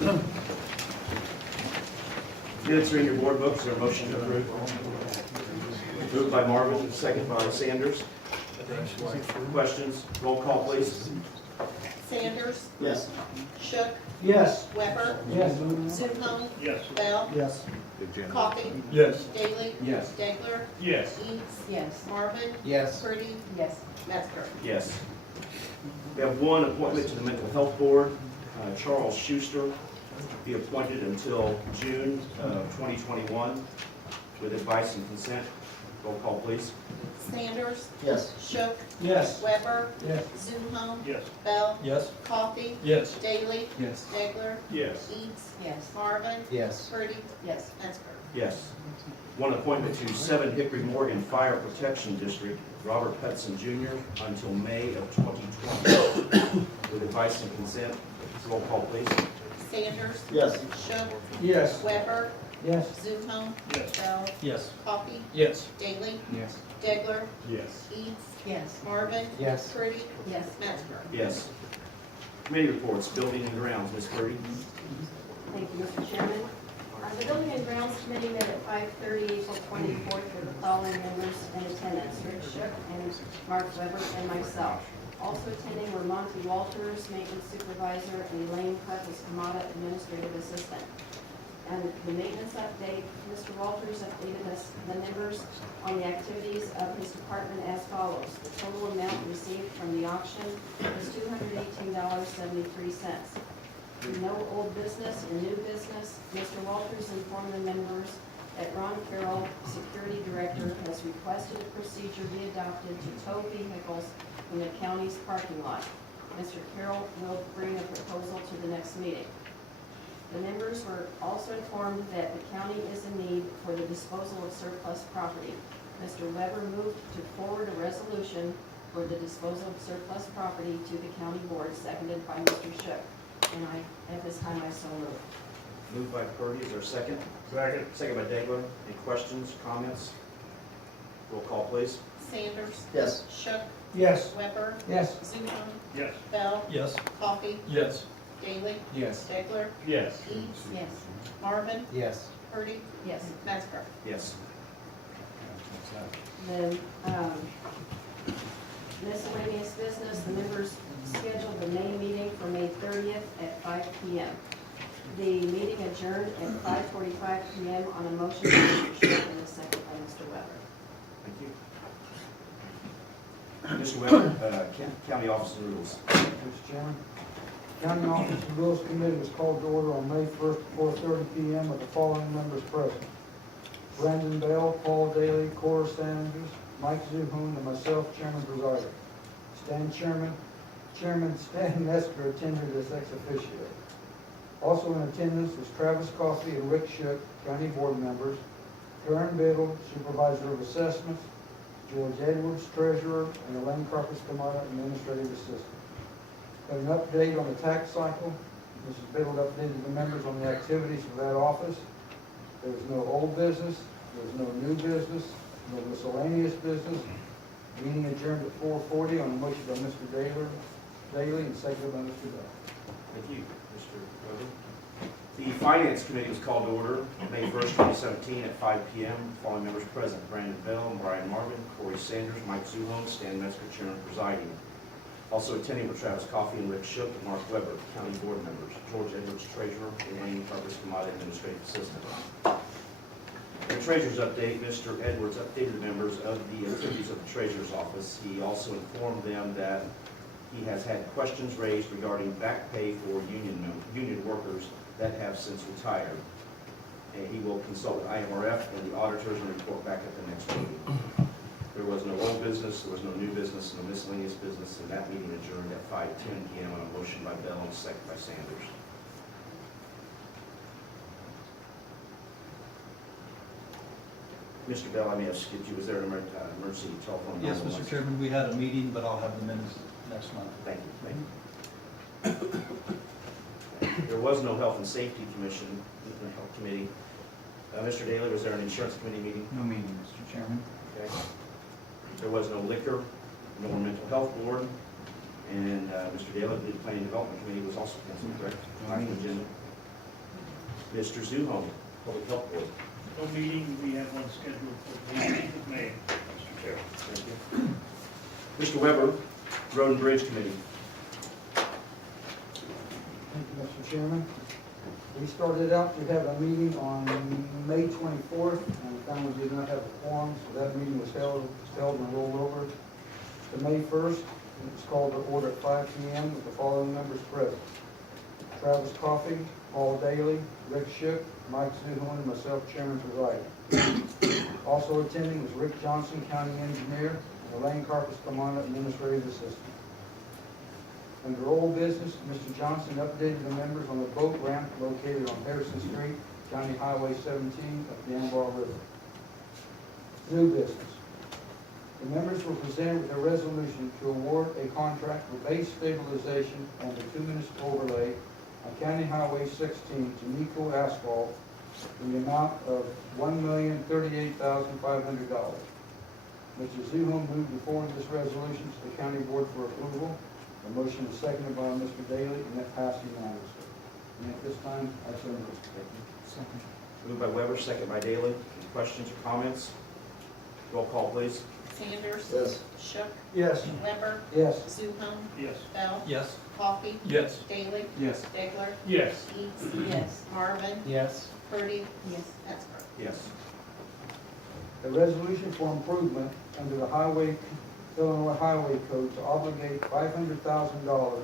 Minutes are in your board books. Is there a motion to approve? Moved by Marvin, second by Sanders. Questions? Roll call, please. Sanders. Yes. Shook. Yes. Weber. Yes. Zuhn. Yes. Bell. Yes. Coffee. Yes. Daly. Yes. Degler. Yes. Eads. Yes. Marvin. Yes. Purdy. Yes. Metzger. Yes. We have one appointment to the Mental Health Board. Charles Schuster be appointed until June of 2021 with advice and consent. Roll call, please. Sanders. Yes. Shook. Yes. Weber. Yes. Zuhn. Yes. Bell. Yes. Coffee. Yes. Daly. Yes. Degler. Yes. Eads. Yes. Marvin. Yes. Purdy. Yes. Metzger. Yes. One appointment to 7 Hickory Morgan Fire Protection District, Robert Hudson Jr., until May of 2020 with advice and consent. Roll call, please. Sanders. Yes. Shook. Yes. Weber. Yes. Zuhn. Yes. Bell. Yes. Coffee. Yes. Daly. Yes. Degler. Yes. Eads. Yes. Marvin. Yes. Purdy. Yes. Metzger. Yes. Committee reports, building and grounds, Ms. Purdy. Thank you, Mr. Chairman. The Building and Grounds Committee met at 5:30 April 24th with the following members in attendance: Rick Shook and Mark Weber and myself. Also attending were Monty Walters, Maintenance Supervisor, and Elaine Carpus-Kamada, Administrative Assistant. And the maintenance update, Mr. Walters updated us, the members, on the activities of his department as follows. The total amount received from the auction was $218.73. No old business and new business. Mr. Walters informed the members that Ron Carroll, Security Director, has requested a procedure be adopted to tow vehicles from the county's parking lot. Mr. Carroll will bring a proposal to the next meeting. The members were also informed that the county is in need for the disposal of surplus property. Mr. Weber moved to forward a resolution for the disposal of surplus property to the county board, seconded by Mr. Shook. And at this time, I so move. Moved by Purdy, is there a second? Second. Second by Degler. Any questions, comments? Roll call, please. Sanders. Yes. Shook. Yes. Weber. Yes. Zuhn. Yes. Bell. Yes. Coffee. Yes. Daly. Yes. Degler. Yes. Eads. Yes. Marvin. Yes. Purdy. Yes. Metzger. Yes. The miscellaneous business, the members scheduled the May meeting for May 30th at 5 p.m. The meeting adjourned at 5:45 p.m. on a motion by Mr. Shook and a second by Mr. Weber. Thank you. Mr. Weber, County Office and Rules. Mr. Chairman, County Office and Rules Committee was called to order on May 1st at 4:30 p.m. with the following members present: Brandon Bell, Paul Daly, Cora Sanders, Mike Zuhon, and myself, Chairman presiding. Chairman Stan Metzger attended as ex officio. Also in attendance was Travis Coffey and Rick Shook, County Board members, Karen Biddle, Supervisor of Assessments, George Edwards, Treasurer, and Elaine Carpus-Kamada, Administrative Assistant. An update on the tax cycle. Mrs. Biddle updated the members on the activities of that office. There was no old business, there was no new business, no miscellaneous business. Meeting adjourned at 4:40 on a motion by Mr. Daly and seconded by Mr. Bell. Thank you, Mr. Weber. The Finance Committee was called to order May 1st, 2017 at 5 p.m. Following members present: Brandon Bell, Brian Marvin, Corey Sanders, Mike Zuhon, Stan Metzger, Chairman presiding. Also attending were Travis Coffey and Rick Shook, and Mark Weber, County Board members, George Edwards, Treasurer, and Elaine Carpus-Kamada, Administrative Assistant. In the Treasurer's update, Mr. Edwards updated the members of the activities of the Treasurer's office. He also informed them that he has had questions raised regarding back pay for union workers that have since retired. And he will consult with IMRF and the auditors and report back at the next meeting. There was no old business, there was no new business, no miscellaneous business, and that meeting adjourned at 5:10 p.m. on a motion by Bell and a second by Sanders. Mr. Bell, I may have skipped you. Was there an emergency telephone? Yes, 911? Mr. Chairman, we had a meeting, but I'll have the minutes next month. Thank you. There was no Health and Safety Commission, Health Committee. Mr. Daly, was there an Insurance Committee meeting? No meeting, Mr. Chairman. Okay. There was no Liquor, no Mental Health Board, and Mr. Daly, the Planning and Development Committee was also canceled, correct? No meeting. Agenda. Mr. Zuhon, Public Health Board. No meeting, we have one scheduled for the 18th of May, Mr. Chair. Thank you. Mr. Weber, Road and Bridge Committee. Thank you, Mr. Chairman. We started out to have a meeting on May 24th, and we found we did not have a quorum, so that meeting was held and rolled over to May 1st. It was called to order at 5 p.m. with the following members present: Travis Coffey, Paul Daly, Rick Shook, Mike Zuhon, and myself, Chairman presiding. Also attending was Rick Johnson, County Engineer, and Elaine Carpus Kamana, Administrative Assistant. Under old business, Mr. Johnson updated the members on the boat ramp located on Harrison Street, County Highway 17, up the Ambar River. New business. The members were presented with a resolution to award a contract for base stabilization and a 2-minute overlay on County Highway 16 to Nico Asphalt in the amount of $1,038,500. Mr. Zuhon moved to forward this resolution to the county board for approval. The motion is seconded by Mr. Daly, and that passed unanimously. And at this time, I so move. Second. Moved by Weber, second by Daly. Any questions or comments? Roll call, please. Sanders. Yes. Shook. Yes. Weber. Yes. Zuhon. Yes. Bell. Yes. Coffee. Yes. Daly. Yes. Degler. Yes. Eads. Yes. Marvin. Yes. Purdy. Yes. Metzger. Yes. A resolution for improvement under the Illinois Highway Code to obligate $500,000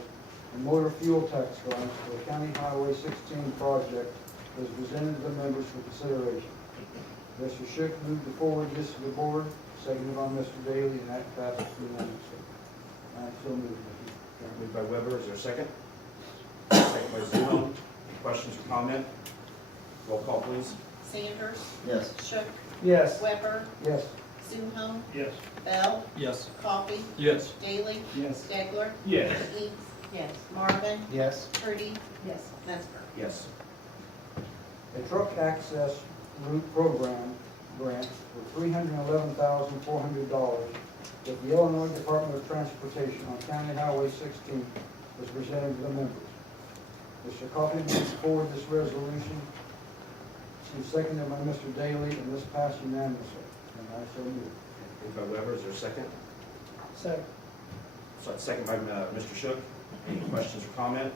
in motor fuel tax funds for the County Highway 16 project was presented to the members for consideration. Mr. Shook moved to forward this to the board, seconded by Mr. Daly, and that passes unanimously. I so move, Mr. Chairman. Moved by Weber, is there a second? Second by Zuhon. Any questions or comment? Roll call, please. Sanders. Yes. Shook. Yes. Weber. Yes. Zuhon. Yes. Bell. Yes. Coffee. Yes. Daly. Yes. Degler. Yes. Eads. Yes. Marvin. Yes. Purdy. Yes. Metzger. Yes. A truck access route program grant for $311,400 with the Illinois Department of Transportation on County Highway 16 was presented to the members. Mr. Coffey moves forward this resolution. She's seconded by Mr. Daly, and this passed unanimously. And I so move. Moved by Weber, is there a second? Second. Second by Mr. Shook. Any questions or comment?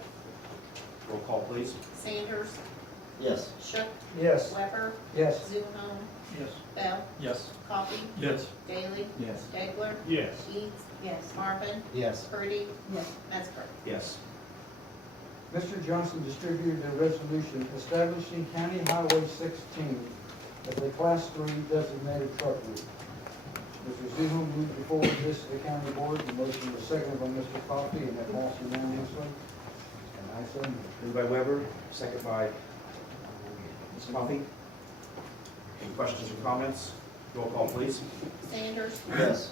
Roll call, please. Sanders. Yes. Shook. Yes. Weber. Yes. Zuhon. Yes. Bell. Yes. Coffee. Yes. Daly. Yes. Degler. Yes. Eads. Yes. Marvin. Yes. Purdy. Yes. Metzger. Yes. Mr. Johnson distributed a resolution establishing County Highway 16 as a Class 3 designated truck route. Mr. Zuhon moved to forward this to the county board. The motion was seconded by Mr. Coffey, and that passed unanimously. And I so move. Moved by Weber, second by Ms. Coffey. Any questions or comments? Roll call, please. Sanders. Yes.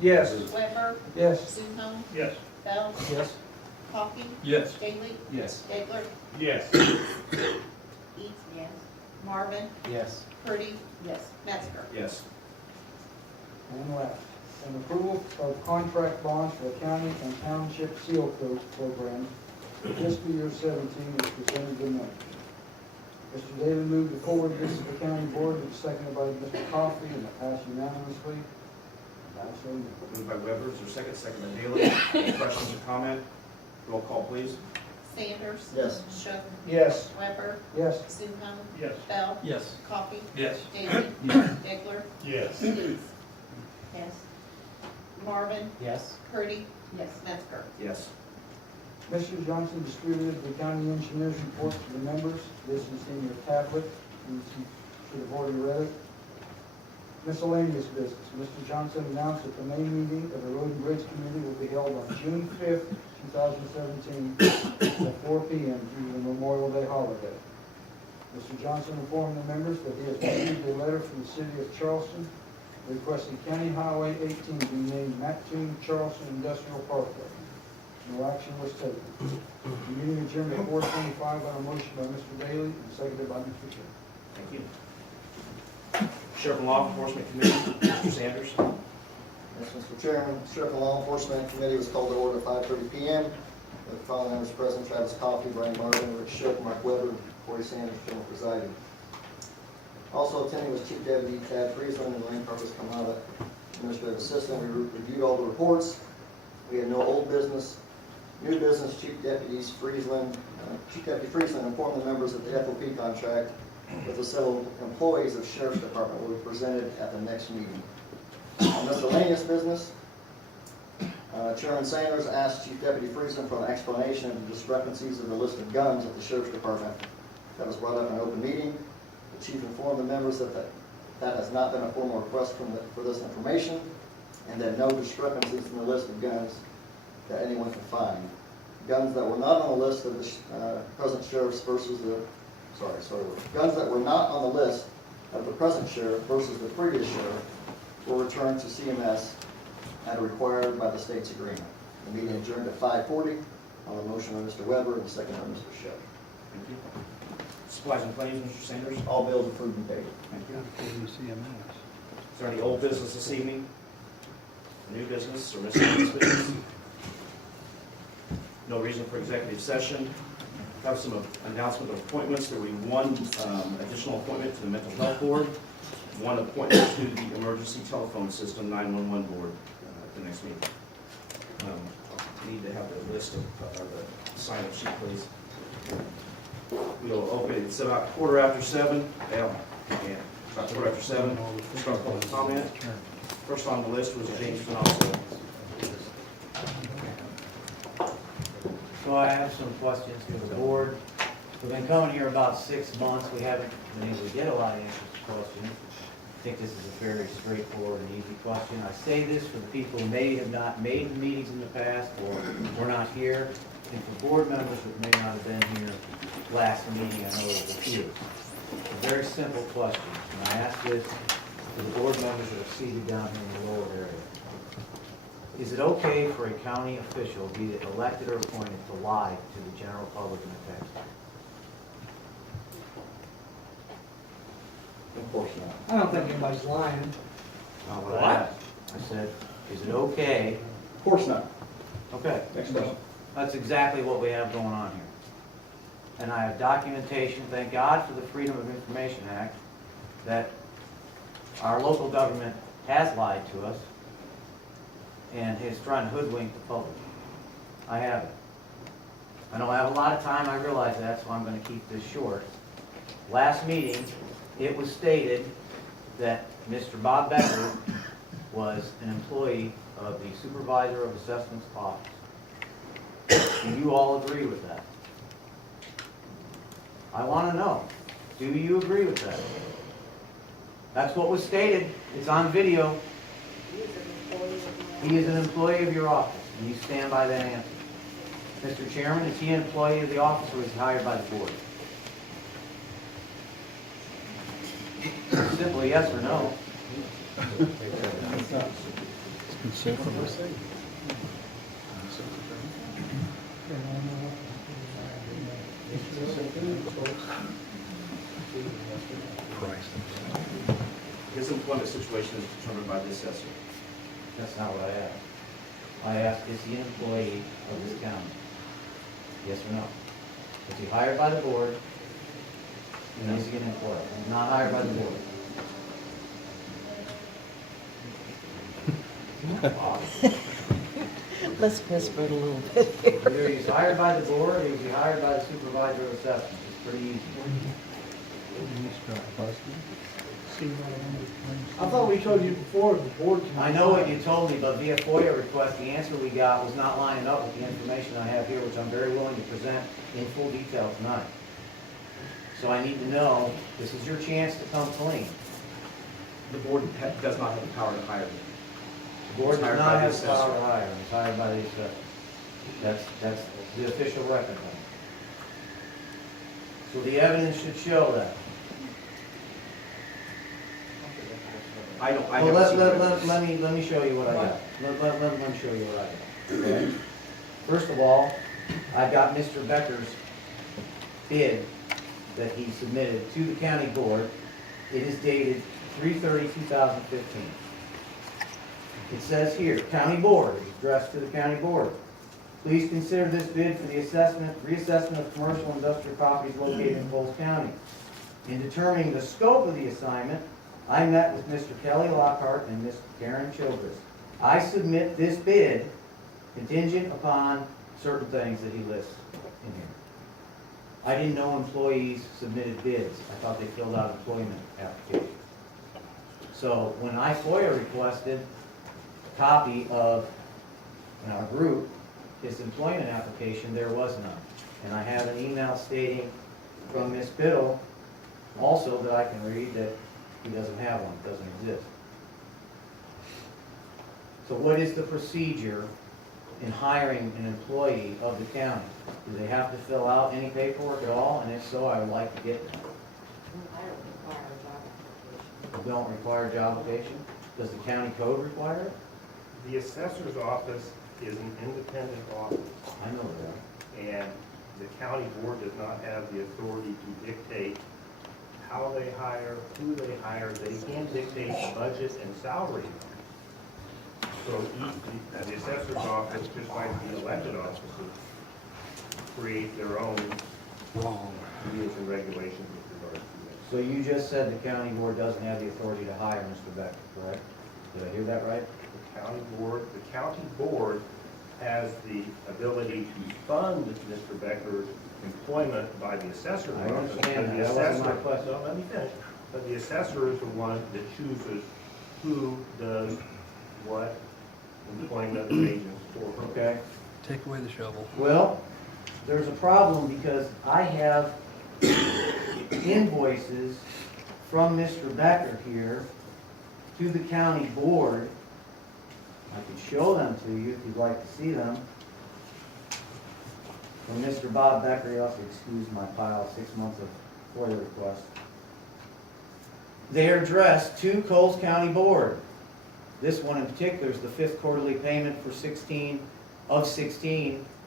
Yes. Weber. Yes. Zuhon. Yes. Bell. Yes. Coffee. Yes. Daly. Yes. Degler. Yes. Eads. Yes. Marvin. Yes. Purdy. Yes. Metzger. Yes. And last, an approval of contract bonds for the county and township seal coat programs for fiscal year 17 is presented to members. Mr. Daly moved to forward this to the county board, and seconded by Mr. Coffey, and it passed unanimously. And I so move. Moved by Weber, is there a second? Second by Daly. Any questions or comment? Roll call, please. Sanders. Yes. Shook. Yes. Weber. Yes. Zuhon. Yes. Bell. Yes. Coffee. Yes. Daly. Yes. Degler. Yes. Eads. Yes. Marvin. Yes. Purdy. Yes. Metzger. Yes. Mr. Johnson distributed the county engineer's report to the members. This is in your tablet. You should have already read it. Miscellaneous business. Mr. Johnson announced that the main meeting of the Road and Bridge Committee will be held on June 5th, 2017, at 4 p.m. due to the Memorial Day holiday. Mr. Johnson informed the members that he has received a letter from the city of Charleston requesting County Highway 18 be named Mattoon Charleston Industrial Parkway. No action was taken. The meeting adjourned at 4:25 on a motion by Mr. Daly and seconded by Mr. Sherman. Thank you. Sheriff and Law Enforcement Committee, Mr. Sanders. Yes, Mr. Chairman, Sheriff and Law Enforcement Committee was called to order at 5:30 p.m. The following members present: Travis Coffey, Brian Marvin, Rick Shook, Mark Weber, Corey Sanders, General presiding. Also attending was Chief Deputy Tad Friesland and Lane Carlos Kamada, Administrative Assistant. We reviewed all the reports. We had no old business. New business: Chief Deputy Friesland informed the members that the FOP contract with the several employees of Sheriff's Department will be presented at the next meeting. Miscellaneous business: Chairman Sanders asked Chief Deputy Friesland for an explanation of the discrepancies of the list of guns at the Sheriff's Department. That was brought up in an open meeting. The Chief informed the members that has not been a formal request for this information, and that no discrepancies in the list of guns that anyone can find. Guns that were not on the list of the present sheriffs versus the, guns that were not on the list of the present sheriff versus the previous sheriff were returned to CMS as required by the state's agreement. The meeting adjourned at 5:40 on the motion of Mr. Weber and the second by Mr. Shook. Thank you. Supplies and claims, Mr. Sanders. All bills approved and paid. Thank you. Is there any old business this evening? New business or miscellaneous business? No reason for executive session. Have some announcement of appointments. There will be one additional appointment to the Mental Health Board, one appointment to the Emergency Telephone System 911 Board at the next meeting. Need to have the list of the sign-up sheet, please. We'll open it. It's about 7:15. Yeah, about 7:15. Start public comment. First on the list was James Finosso. So I have some questions for the board. We've been coming here about 6 months. We haven't been able to get a lot of answers to questions. I think this is a very straightforward and easy question. I say this for the people who may have not made the meetings in the past or were not here, and for board members that may not have been here last meeting. I know it was a few. A very simple question, and I ask this to the board members that are seated down here in the lower area. Is it okay for a county official, be it elected or appointed, to lie to the general public and the taxpayer? Of course not. I don't think anybody's lying. Not what I asked. I said, is it okay? Of course not. Okay. Next question. That's exactly what we have going on here. And I have documentation, thank God for the Freedom of Information Act, that our local government has lied to us and is trying to hoodwink the public. I have it. I don't have a lot of time, I realize that, so I'm going to keep this short. Last meeting, it was stated that Mr. Bob Becker was an employee of the Supervisor of Assessments office. Do you all agree with that? I want to know, do you agree with that? That's what was stated. It's on video. He is an employee of your office, and you stand by that answer. Mr. Chairman, is he an employee of the office or is he hired by the board? Simply yes or no. His employment situation is determined by the assessor. That's not what I asked. I asked, is he an employee of this county? Yes or no? Is he hired by the board? And is he an employee? He's not hired by the board. Let's whisper it a little bit here. Either he's hired by the board or he's hired by the supervisor of assessment. It's pretty easy. I thought we told you before the board can. I know what you told me, but via FOIA request, the answer we got was not lining up with the information I have here, which I'm very willing to present in full detail tonight. So I need to know, this is your chance to come clean. The board does not have the power to hire him. The board He's hired does by not the have the power assessor. to hire him, he's hired by the assessor. That's the official record. So the evidence should show that. I Well, haven't seen the records. let me show you what I got. Let me show you what I got. Okay? First of all, I got Mr. Becker's bid that he submitted to the county board. It is dated 3/30/2015. It says here, county board, it's addressed to the county board. Please consider this bid for the reassessment of commercial and industrial properties located in Coles County. In determining the scope of the assignment, I met with Mr. Kelly Lockhart and Ms. Karen Childress. I submit this bid contingent upon certain things that he lists in here. I didn't know employees submitted bids. I thought they filled out employment applications. So when I FOIA requested a copy of, in our group, his employment application, there was none. And I have an email stating from Ms. Biddle also that I can read that he doesn't have one, doesn't exist. So what is the procedure in hiring an employee of the county? Do they have to fill out any paperwork at all? And if so, I would like to get them. They don't require a job application? Does the county code require it? The assessor's office is an independent office, I know that. and the county board does not have the authority to dictate how they hire, who they hire. They can dictate the budget and salary. So the assessor's office, just like the elected offices, create their own rules and regulations with regard to that. So you just said the county board doesn't have the authority to hire Mr. Becker, correct? Did I hear that right? The county board has the ability to fund Mr. Becker's employment by the assessor's I office. understand but that. the That wasn't my assessor- question. Well, let me finish. But the assessor is the one that chooses who does what employment arrangements for her. Okay. Take away the shovel. Well, there's a problem because I have invoices from Mr. Becker here to the county board. I could show them to you if you'd like to see them. From Mr. Bob Becker, you also excuse my pile of 6 months of FOIA requests. They are addressed to Coles County Board. This one in particular is the 5th quarterly payment for 16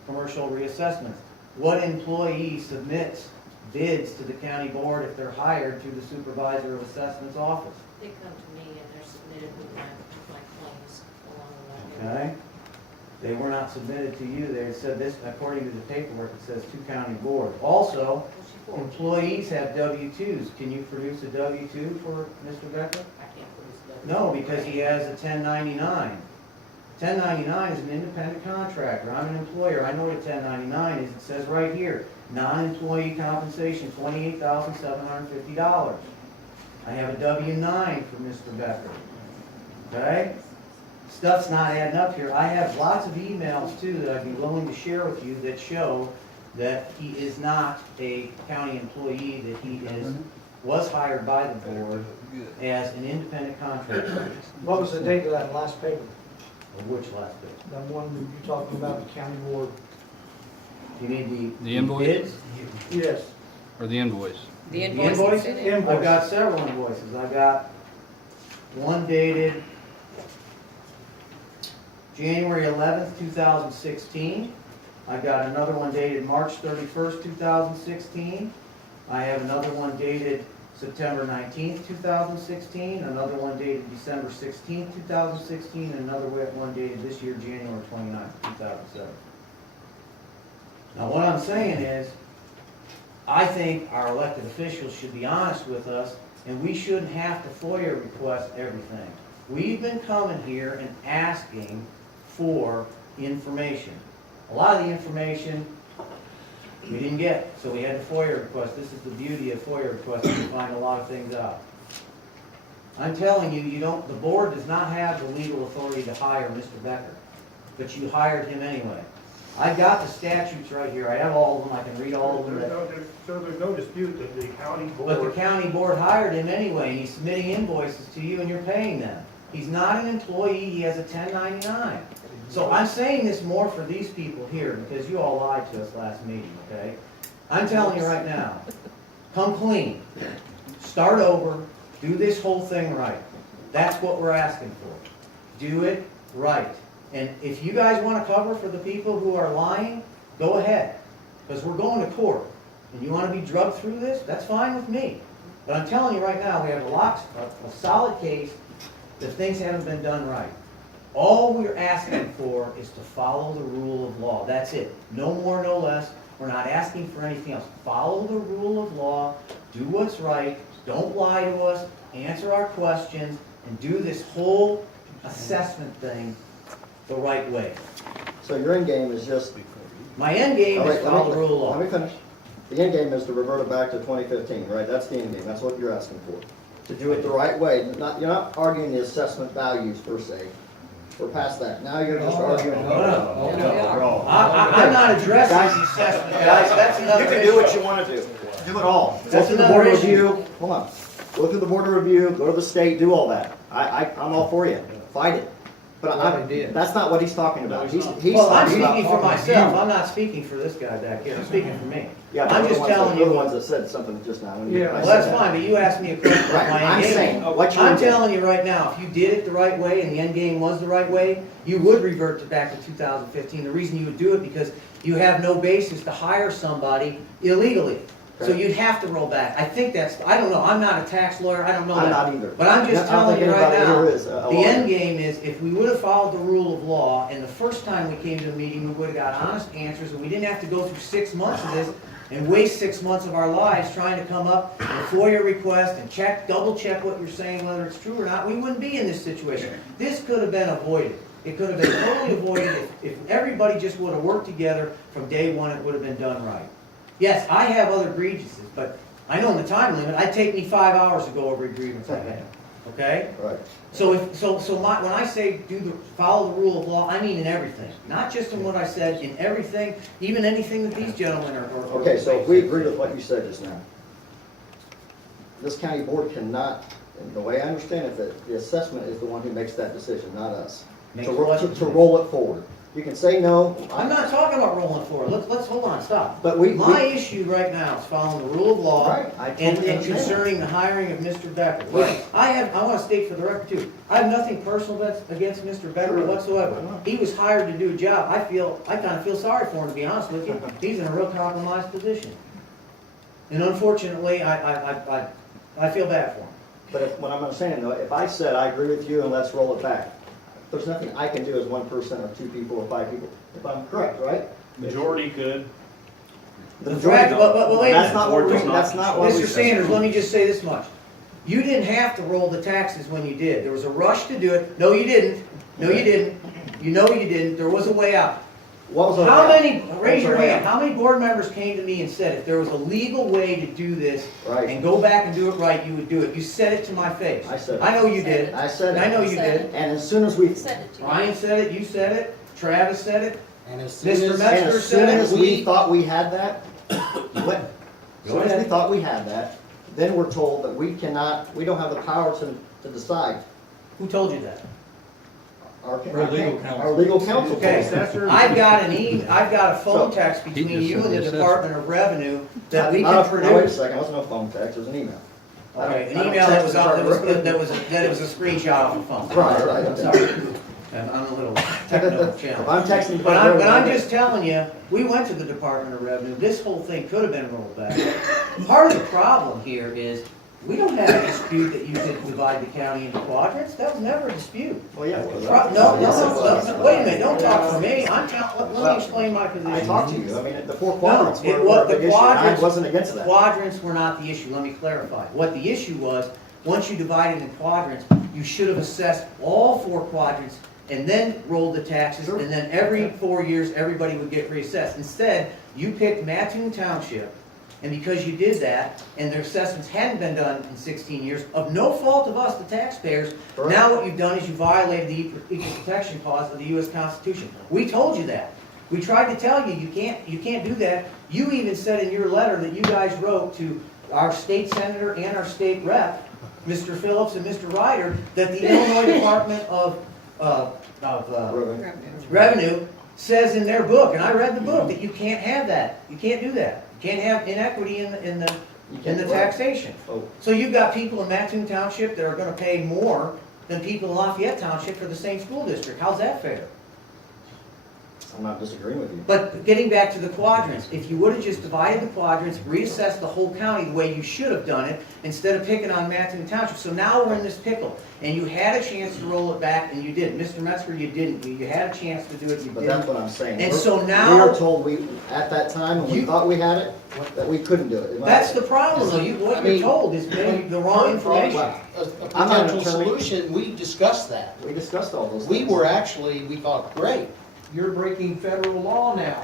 commercial reassessments. What employee submits bids to the county board if they're hired through the supervisor of assessment's office? They come to me and they're submitted with my claims along the way. Okay? They were not submitted to you. They said this, according to the paperwork, it says to county board. Also, employees have W-2s. Can you produce a W-2 for Mr. Becker? I can't produce that. No, because he has a 1099. 1099 is an independent contractor. I'm an employer. I know what a 1099 is. It says right here, non-employee compensation, $28,750. I have a W-9 for Mr. Becker. Okay? Stuff's not adding up here. I have lots of emails too that I'd be willing to share with you that show that he is not a county employee, that he was hired by the board as an independent contractor. What was the date of that last paper? Or which last bit? The one that you're talking about, the county board? You mean The invoice? bids? Yes. Or the invoice? The The invoices? Invoice. I've got several invoices. I've got one dated January 11th, 2016. I've got another one dated March 31st, 2016. I have another one dated September 19th, 2016, another one dated December 16th, 2016, and another one dated this year, January 29th, 2007. Now, what I'm saying is, I think our elected officials should be honest with us, and we shouldn't have to FOIA request everything. We've been coming here and asking for information. A lot of the information we didn't get, so we had to FOIA request. This is the beauty of FOIA requests, you find a lot of things out. I'm telling you, the board does not have the legal authority to hire Mr. Becker, but you hired him anyway. I've got the statutes right here, I have all of them, I can read all of them. So there's no dispute that the county But the board, county board hired him anyway, and he's submitting invoices to you and you're paying them. He's not an employee, he has a 1099. So I'm saying this more for these people here, because you all lied to us last meeting, okay? I'm telling you right now, come clean, start over, do this whole thing right. That's what we're asking for. Do it right. And if you guys want to cover for the people who are lying, go ahead, because we're going to court. And you want to be drugged through this, that's fine with me. But I'm telling you right now, we have a solid case that things haven't been done right. All we're asking for is to follow the rule of law. That's it. No more, no less. We're not asking for anything else. Follow the rule of law, do what's right, don't lie to us, answer our questions, and do this whole assessment thing the right way. So your end game is just, My end game all is right, follow the rule of let law. me finish. The end game is to revert it back to 2015, right? That's the end game, that's what you're asking for. To do it the right way, you're not arguing the assessment values per se. We're past that. Now you're just arguing. I'm not addressing the assessment, guys, that's another You issue. can do what you want to do. Do it all. Go That's through the another board issue. review. Hold on. Go through the board of review, go to the state, do all that. I'm all for you. Fight it. But that's not what he's talking about. He's Well, I'm talking speaking for about. myself, I'm not speaking for this guy back here, I'm speaking for me. Yeah, but I'm we're just the ones telling we're you the what. ones that said something just now. Yeah. Well, that's fine, but you asked me a question about Right, my I'm end game. saying, what's your I'm end game? telling you right now, if you did it the right way and the end game was the right way, you would revert to back to 2015. The reason you would do it because you have no basis to hire somebody illegally. So Okay. you'd have to roll back. I think that's, I don't know, I'm not a tax lawyer, I don't know that. I'm not either. But I'm just I don't think telling you right anybody now, here is a the lawyer. end game is, if we would have followed the rule of law, and the first time we came to the meeting, we would have got honest answers, and we didn't have to go through 6 months of this, and waste 6 months of our lives trying to come up with a FOIA request and double check what you're saying, whether it's true or not, we wouldn't be in this situation. This could have been avoided. It could have been totally avoided if everybody just would have worked together from day one, it would have been done right. Yes, I have other grievances, but I know in the time limit, it'd take me 5 hours to go over a grievance I have, okay? Right. So when I say follow the rule of law, I mean in everything, not just in what I said, in everything, even anything that these gentlemen are. Okay, so if we agree with what you said just now, this county board cannot, and the way I understand it, that the assessment is the one who makes that decision, not us. Makes To what to decision? roll it forward. You can say no. I'm not talking about rolling forward, let's, hold on, stop. But we. My issue right now is following the rule of law. Right, I And totally understand. concerning the hiring of Mr. Becker. Right. I want to state for the record too, I have nothing personal against Mr. Becker Sure. whatsoever. I know. He was hired to do a job, I kind of feel sorry for him, to be honest with you. He's in a real compromised position. And unfortunately, I feel bad for him. But what I'm saying though, if I said I agree with you and let's roll it back, there's nothing I can do as one person or 2 people or 5 people. If I'm correct, right? Majority could. The fact- majority but wait a That's minute. not what we, Board does that's not what we Mr. said. Sanders, let me just say this much. You didn't have to roll the taxes when you did. There was a rush to do it. No, you didn't. No, you didn't. You know you didn't. There was a way out. What was the How way out? many, What raise was the your way hand, out? how many board members came to me and said if there was a legal way to do this Right. and go back and do it right, you would do it? You said it to my face. I said it. I know you did. I said I it. know you did. And as soon as we, Send it to you. Ryan said it, you said it, Travis said it, And as soon Mr. as, Metzger and as soon said as it. we thought we had that, what? As Go soon as we ahead. thought we had that, then we're told that we don't have the power to decide. Who told you that? Our legal counsel. Our legal counsel. Okay, told us. I've got I've got a phone So- text between just you said and the the Department of Revenue that we Now, can wait a produce. second, it wasn't no phone text, it was an email. Okay, I an don't email that text was the out, Department that of was a screenshot off the phone. Right, right, I'm okay. sorry. I'm a little technical If challenged. I'm texting. But I'm just telling you, we went to the Department of Revenue, this whole thing could have been rolled back. Part of the problem here is, we don't have a dispute that you could divide the county into quadrants, that was never a dispute. Well, yeah. it was. No, Yes, it was. wait a minute, don't talk for me, let me explain my position. I talked to you, I mean, the 4 quadrants No, it were was- the the issue, and I quadrants- wasn't against that. Quadrants were not the issue, let me clarify. What the issue was, once you divided in quadrants, you should have assessed all 4 quadrants and then rolled the taxes, Sure. and then every 4 years, everybody would get reassessed. Instead, you picked Mattoon Township, and because you did that, and their assessments hadn't been done in 16 years, of no fault of us, the taxpayers, Correct. now what you've done is you violated the Equal Protection Clause of the US Constitution. We told you that. We tried to tell you, you can't do that. You even said in your letter that you guys wrote to our state senator and our state rep, Mr. Phillips and Mr. Ryder, that the Illinois Department of Revenue. Revenue says in their book, and I read the book, that you can't have that. You can't do that. You can't have inequity in the You can't do it. taxation. Oh. So you've got people in Mattoon Township that are gonna pay more than people in Lafayette Township for the same school district. How's that fair? I'm not disagreeing with you. But getting back to the quadrants, if you would've just divided the quadrants, reassessed the whole county the way you should have done it, instead of picking on Mattoon Township. So now we're in this pickle, and you had a chance to roll it back, and you didn't. Mr. Metzger, you didn't. You had a chance to do it, you But that's didn't. what I'm saying. And We're- so We now, were told at that time, when we You- thought we had it, that we couldn't do it. that's the problem, though. What I you're mean, told is maybe the wrong information. A I'm not an potential attorney. solution, we discussed that. We discussed all those We things. were actually, we thought, great. You're breaking federal law now.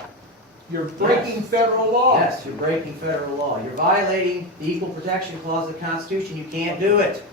You're breaking federal law. Yes, you're breaking federal law. You're violating the Equal Protection Clause of the Constitution. You can't do it.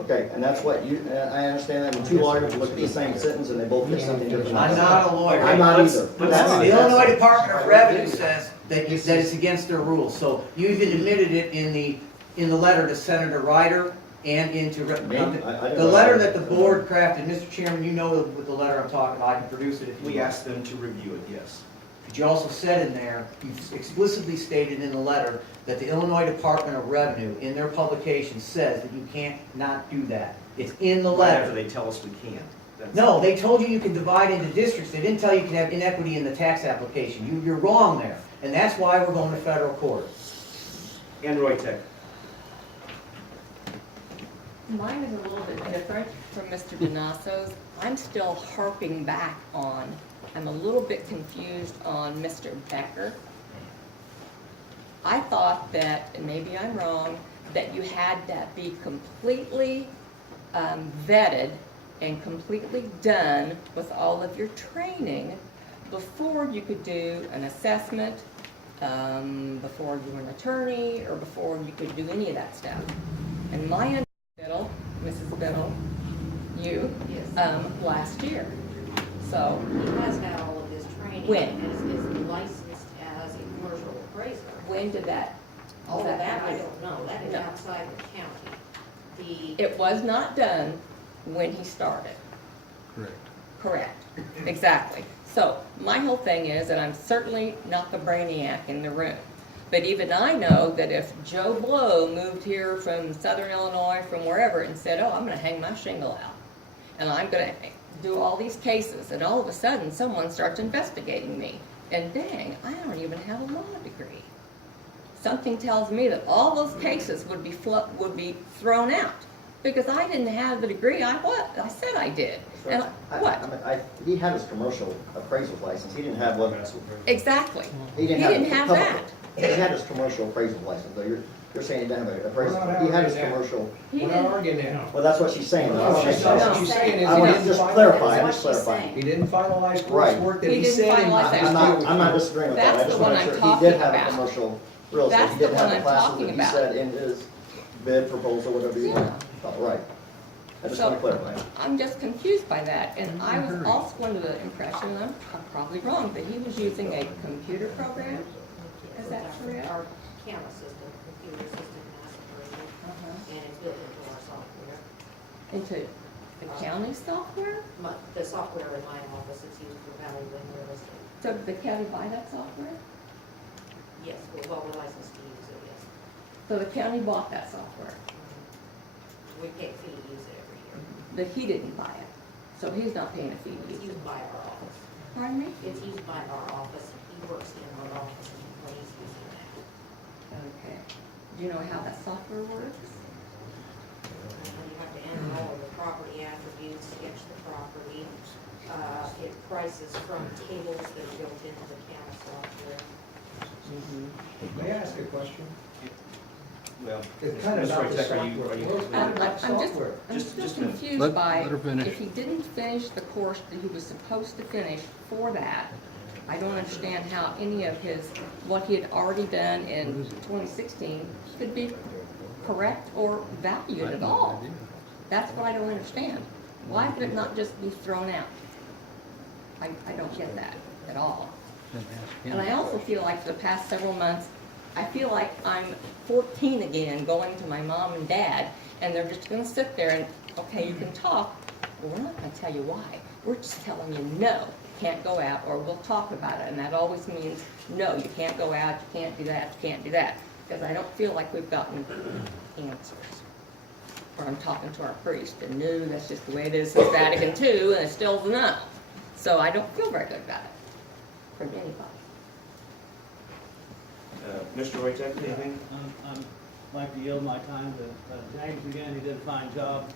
Okay, and that's what you, I understand that when two lawyers look at the same sentence and they both get something different. I'm not a lawyer. I'm not either. The Illinois Department of Revenue says that it's against their rules. So you even admitted it in the letter to Senator Ryder and into, Me? I didn't the know letter that. that the board crafted. Mr. Chairman, you know what the letter I'm talking about. I can produce it if you We want. asked them to review it, yes. But you also said in there, you explicitly stated in the letter that the Illinois Department of Revenue, in their publication, says that you can't not do that. It's in the Right after letter. they tell us we can. That's- No, they told you you can divide into districts. They didn't tell you you can have inequity in the tax application. You're wrong there. And that's why we're going to federal court. And Roy Tech. Mine is a little bit different from Mr. Donasso's. I'm still harping back on, I'm a little bit confused on Mr. Becker. I thought that, and maybe I'm wrong, that you had that be completely vetted and completely done with all of your training before you could do an assessment, before you were an attorney, or before you could do any of that stuff. And my Biddle, Mrs. Biddle, you, Yes. last year. So, He has had all of his training. When? And is licensed as a commercial appraiser. when did that? All of that, I was- don't know. That is No. outside the county. It was not done when he started. Correct. Correct, exactly. So, my whole thing is, and I'm certainly not the brainiac in the room, but even I know that if Joe Blow moved here from southern Illinois, from wherever, and said, oh, I'm gonna hang my shingle out, and I'm gonna do all these cases, and all of a sudden, someone starts investigating me, and dang, I don't even have a law degree. Something tells me that all those cases would be thrown out, because I didn't have the degree I said I did. And what? He had his commercial appraisal license, he didn't have what, Exactly. he He didn't have that. He had his commercial appraisal license, though, you're saying he didn't have an appraisal, We're not he had his arguing that. commercial, He We're not didn't, arguing that. well, that's what she's saying, though. I No, wanna make she's sure. not. What she's saying is I he want to didn't just finalize- clarify, That's I'm what just she's clarifying. saying. He didn't finalize Right. coursework that He he didn't said. he finalize was that. gonna do. I'm not disagreeing with that, I That's just the want one to make I'm sure he did talking have a about. commercial real estate, That's he did the have one the I'm classes talking that he about. said in his bid proposal, whatever you want, right. I just want to clarify. I'm just confused by that, and I was also under the impression, and I'm probably wrong, that he was using a computer program? Is that correct? Our camera system, computer system, mass appraisal, and it's built into our software. Into accounting software? The software in my office is used for valuing real estate. So did the county buy that software? Yes, we're licensed to use it, yes. So the county bought that software, We pay a fee to use it every year. but he didn't buy it, so he's not paying a fee to It's use it. used by our office. Pardon me? It's used by our office, he works in our office when he's using that. Okay. Do you know how that software works? You have to enter all of the property attributes, sketch the property. It prices from tables that are built into the camera software. May I ask a question? Well, It's kind of Mr. about Roy the Tech, software. are you? What I'm about just, software? I'm Just still a minute. confused Let by, her finish. if he didn't finish the course that he was supposed to finish for that, I don't understand how any of his, what he had already done in 2016 could be correct or valued at all. That's what I don't understand. Why could it not just be thrown out? I don't get that at all. And I also feel like for the past several months, I feel like I'm 14 again, going to my mom and dad, and they're just gonna sit there and, okay, you can talk, well, we're not gonna tell you why. We're just telling you, no, you can't go out, or we'll talk about it, and that always means, no, you can't go out, you can't do that, you can't do that. Because I don't feel like we've gotten answers. Or I'm talking to our priest, and no, that's just the way it is since Vatican II, and it's still no. So I don't feel very good about it. from anybody. Mr. Wojtek, anything? I'd like to yield my time to James again, he did a fine job.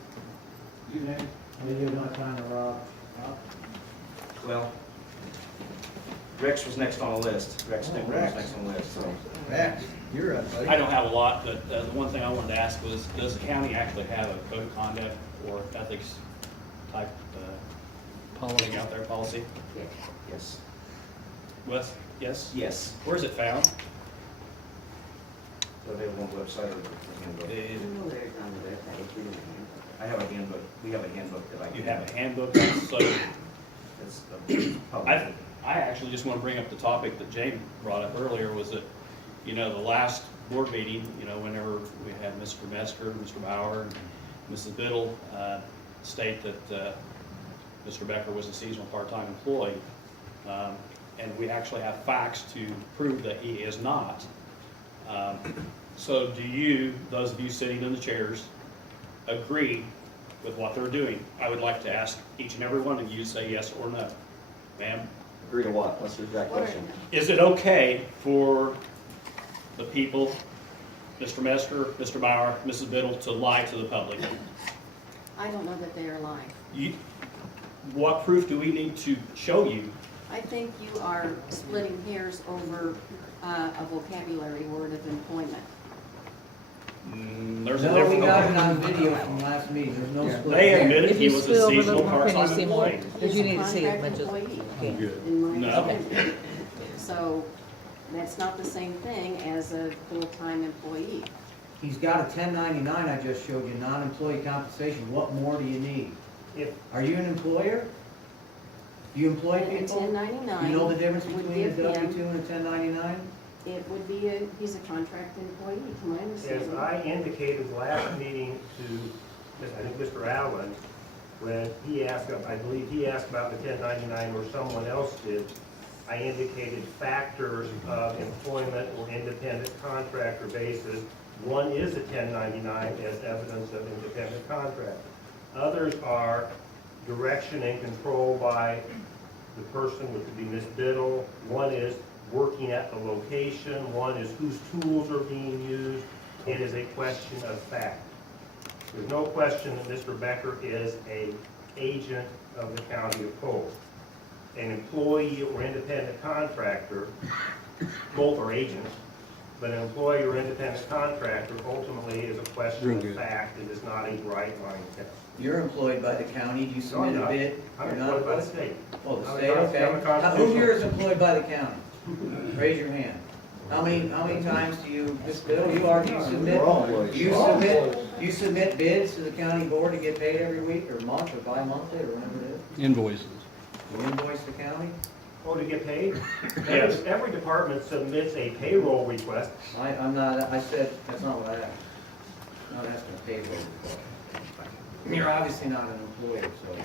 You, James? I give my time to Rob. Well, Rex was next on the list. Rex Nickman was next on the list, so. Max, you're up, buddy. I don't have a lot, but the one thing I wanted to ask was, does the county actually have a code of conduct or ethics type thing out there, policy? Yes. Wes, yes? Yes. Where's it found? Available on the website or the handbook. I have a handbook. We have a handbook that I can. You have a handbook, so It's public. I actually just want to bring up the topic that Jane brought up earlier, was that, you know, the last board meeting, you know, whenever we had Mr. Mesker, Mr. Bauer, and Mrs. Biddle state that Mr. Becker was a seasonal part-time employee, and we actually have facts to prove that he is not. So do you, those of you sitting in the chairs, agree with what they're doing? I would like to ask each and every one of you to say yes or no. Ma'am? Agree to what? What's your exact question? Is it okay for the people, Mr. Mesker, Mr. Bauer, Mrs. Biddle, to lie to the public? I don't know that they are lying. What proof do we need to show you? I think you are splitting hairs over a vocabulary word of employment. There's a No, we different. got it on video from last meeting, there's no split. They admitted If he you was spill a over a seasonal little more, can you part-time see more? employee. Because you He's a need to see it, contract but just. employee, Good. in my No. opinion. So that's not the same thing as a full-time employee. He's got a 1099 I just showed you, non-employee compensation, what more do you need? If, Are you an employer? Do you employ A people? 1099 You know the difference would between a give him- W-2 and a 1099? It would be he's a contract employee, to my as understanding. I indicated last meeting to, I think, Mr. Allen, when he asked, I believe he asked about the 1099 or someone else did, I indicated factors of employment or independent contractor basis. One is a 1099 as evidence of independent contractor. Others are direction and control by the person, which would be Ms. Biddle. One is working at the location. One is whose tools are being used. It is a question of fact. There's no question that Mr. Becker is an agent of the county of Cole. An employee or independent contractor, both are agents, but an employee or independent contractor ultimately is a question Real of good. fact. It is not a bright line test. You're employed by the county, do you submit a not. bid? I'm You're not employed by the state. Oh, the I'm state, a okay. Who constitutional- here is employed by the county? Raise your hand. How many times do you, Ms. Biddle, you submit, We're all employees. you submit bids to the county board to get paid every week or month or bi-monthly or whatever it is? Invoices. You invoice the county? Oh, to get paid? Yes. Every department submits a payroll request. I'm not, I said, that's not what I asked. I'm not asking a payroll. You're obviously not an employee, so,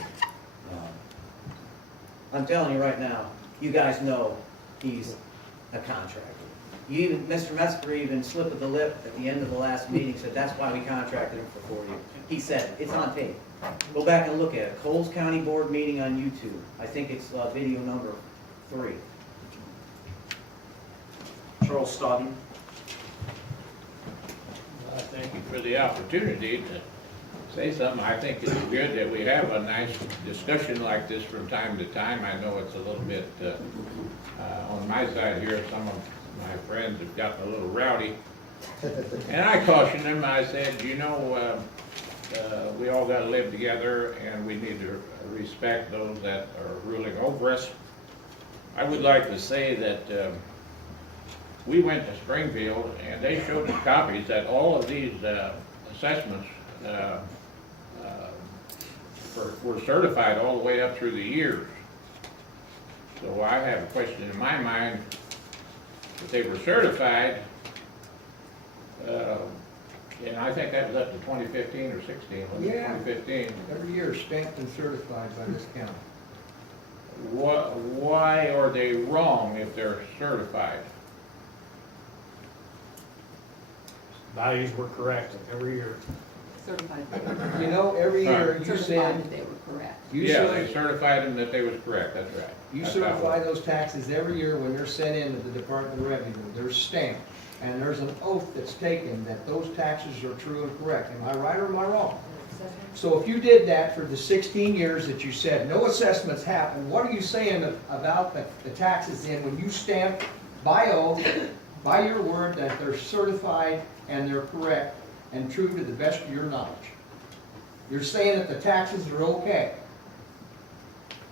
I'm telling you right now, you guys know he's a contractor. You even, Mr. Metzger even slipped of the lip at the end of the last meeting, said that's why we contracted him for 4 years. He said, it. It's on tape. Go back and look at it. Coles County Board meeting on YouTube. I think it's video number 3. Charles Stodden. I thank you for the opportunity to say something. I think it's good that we have a nice discussion like this from time to time. I know it's a little bit, on my side here, some of my friends have gotten a little rowdy. And I cautioned them, I said, you know, we all gotta live together and we need to respect those that are ruling over us. I would like to say that we went to Springfield and they showed us copies that all of these assessments were certified all the way up through the years. So I have a question in my mind, if they were certified, and I think that was up to 2015 or 16, wasn't it? Yeah. 2015. Every year stamped and certified by this county. Why are they wrong if they're certified? Values were correct every year. Certified. You know, every year you Certified send, that they were correct. you Yeah, send, they certified them that they was correct, that's right. you That's how it certify was. those taxes every year when they're sent in to the Department of Revenue. They're stamped, and there's an oath that's taken that those taxes are true and correct. Am I right or am I wrong? So if you did that for the 16 years that you said no assessments happened, what are you saying about the taxes then when you stamp by oath, by your word, that they're certified and they're correct and true to the best of your knowledge? You're saying that the taxes are okay.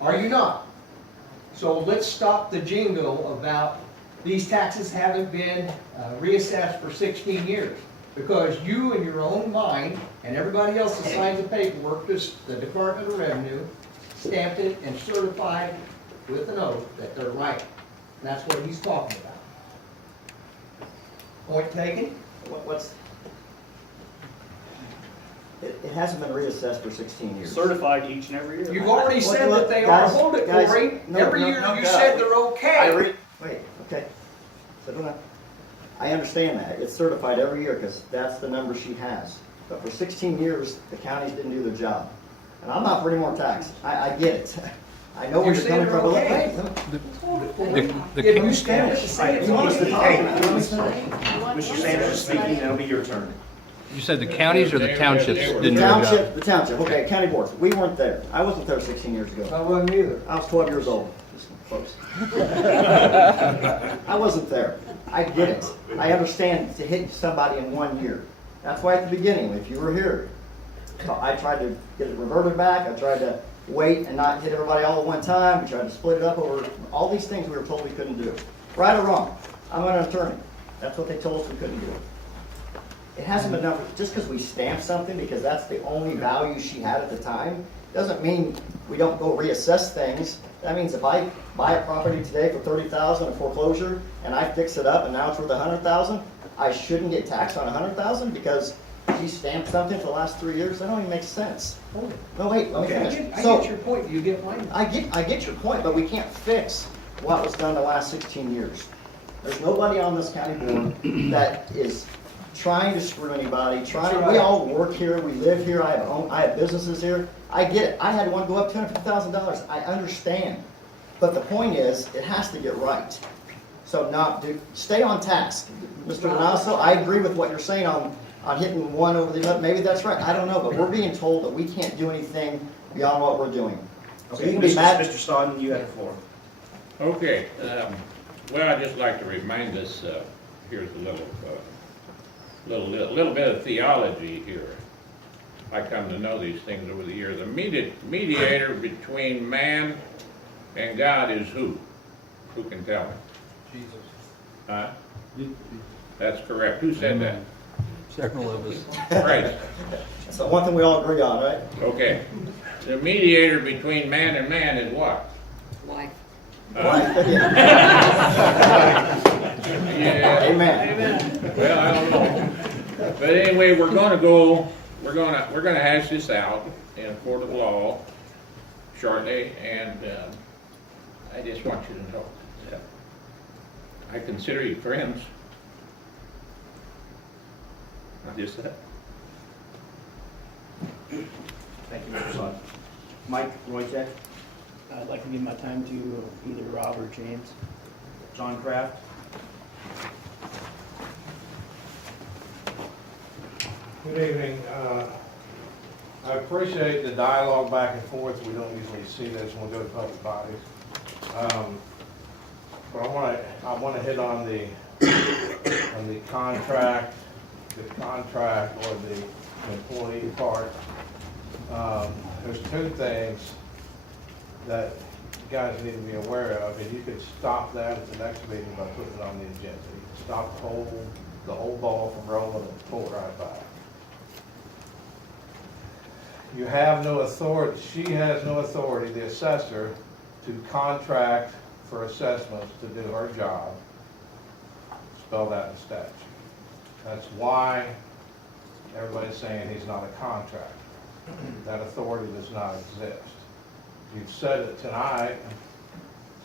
Are you not? So let's stop the jingle about these taxes haven't been reassessed for 16 years. Because you in your own mind, and everybody else that signs the paperwork, the Department of Revenue, stamped it and certified with an oath that they're right. That's what he's talking about. Point taken? It hasn't been reassessed for 16 years. Certified each and every year. You've already said that they are. Guys, Hold it, guys, Corey. no, Every no, year no, you no. said they're okay. Wait, okay. So don't I understand that. It's certified every year because that's the number she has. But for 16 years, the counties didn't do their job. And I'm not for any more tax. I get it. I know where You're you're coming saying from. they're But okay. The If you stand it, say it's honest. Mr. Sanders is speaking, and it'll be your turn. You said the counties or the townships didn't do The their job? township, okay, county boards. We weren't there. I wasn't there 16 years ago. I wasn't either. I was 12 years old. Just close. I wasn't there. I get it. I understand to hit somebody in 1 year. That's why at the beginning, if you were here, I tried to get it reverted back. I tried to wait and not hit everybody all at one time. We tried to split it up over all these things we were told we couldn't do. Right or wrong? I'm an attorney. That's what they told us we couldn't do. It hasn't been done, just because we stamped something, because that's the only value she had at the time, doesn't mean we don't go reassess things. That means if I buy a property today for $30,000 in foreclosure, and I fix it up and now it's worth $100,000, I shouldn't get taxed on $100,000 because she stamped something for the last 3 years? That don't even make sense. No, wait, let me finish. I get your point. You get mine. I get your point, but we can't fix what was done the last 16 years. There's nobody on this county board that is trying to screw anybody, we all work here, we live here, I have businesses here. I get it. I had one go up $250,000. I understand. But the point is, it has to get right. So now, stay on task. Mr. Donato, I agree with what you're saying on hitting one over the other. Maybe that's right. I don't know, but we're being told that we can't do anything beyond what we're doing. So you can be mad. Mr. Stodden, you have the floor. Okay, well, I'd just like to remind us, here's a little bit of theology here. I come to know these things over the years. The mediator between man and God is who? Who can tell me? Jesus. Huh? That's correct. Who said that? Several of us. Right. That's the one thing we all agree on, right? Okay. The mediator between man and man is what? Wife. Yeah. Amen. Well, I don't know. But anyway, we're gonna hash this out in a court of law shortly, and I just want you to know that I consider you friends. Just that. Thank you, Mr. Stodden. Mike Roytek, I'd like to give my time to either Rob or James. John Kraft, Good evening. I appreciate the dialogue back and forth. We don't usually see this when we go to public bodies. But I want to hit on the contract or the employee part. There's two things that you guys need to be aware of, and you could stop that at the next meeting by putting it on the agenda. You can stop the whole ball from rolling and pull it right back. You have no authority, she has no authority, the assessor, to contract for assessments to do her job. Spelled out in statute. That's why everybody's saying he's not a contractor. That authority does not exist. You've said it tonight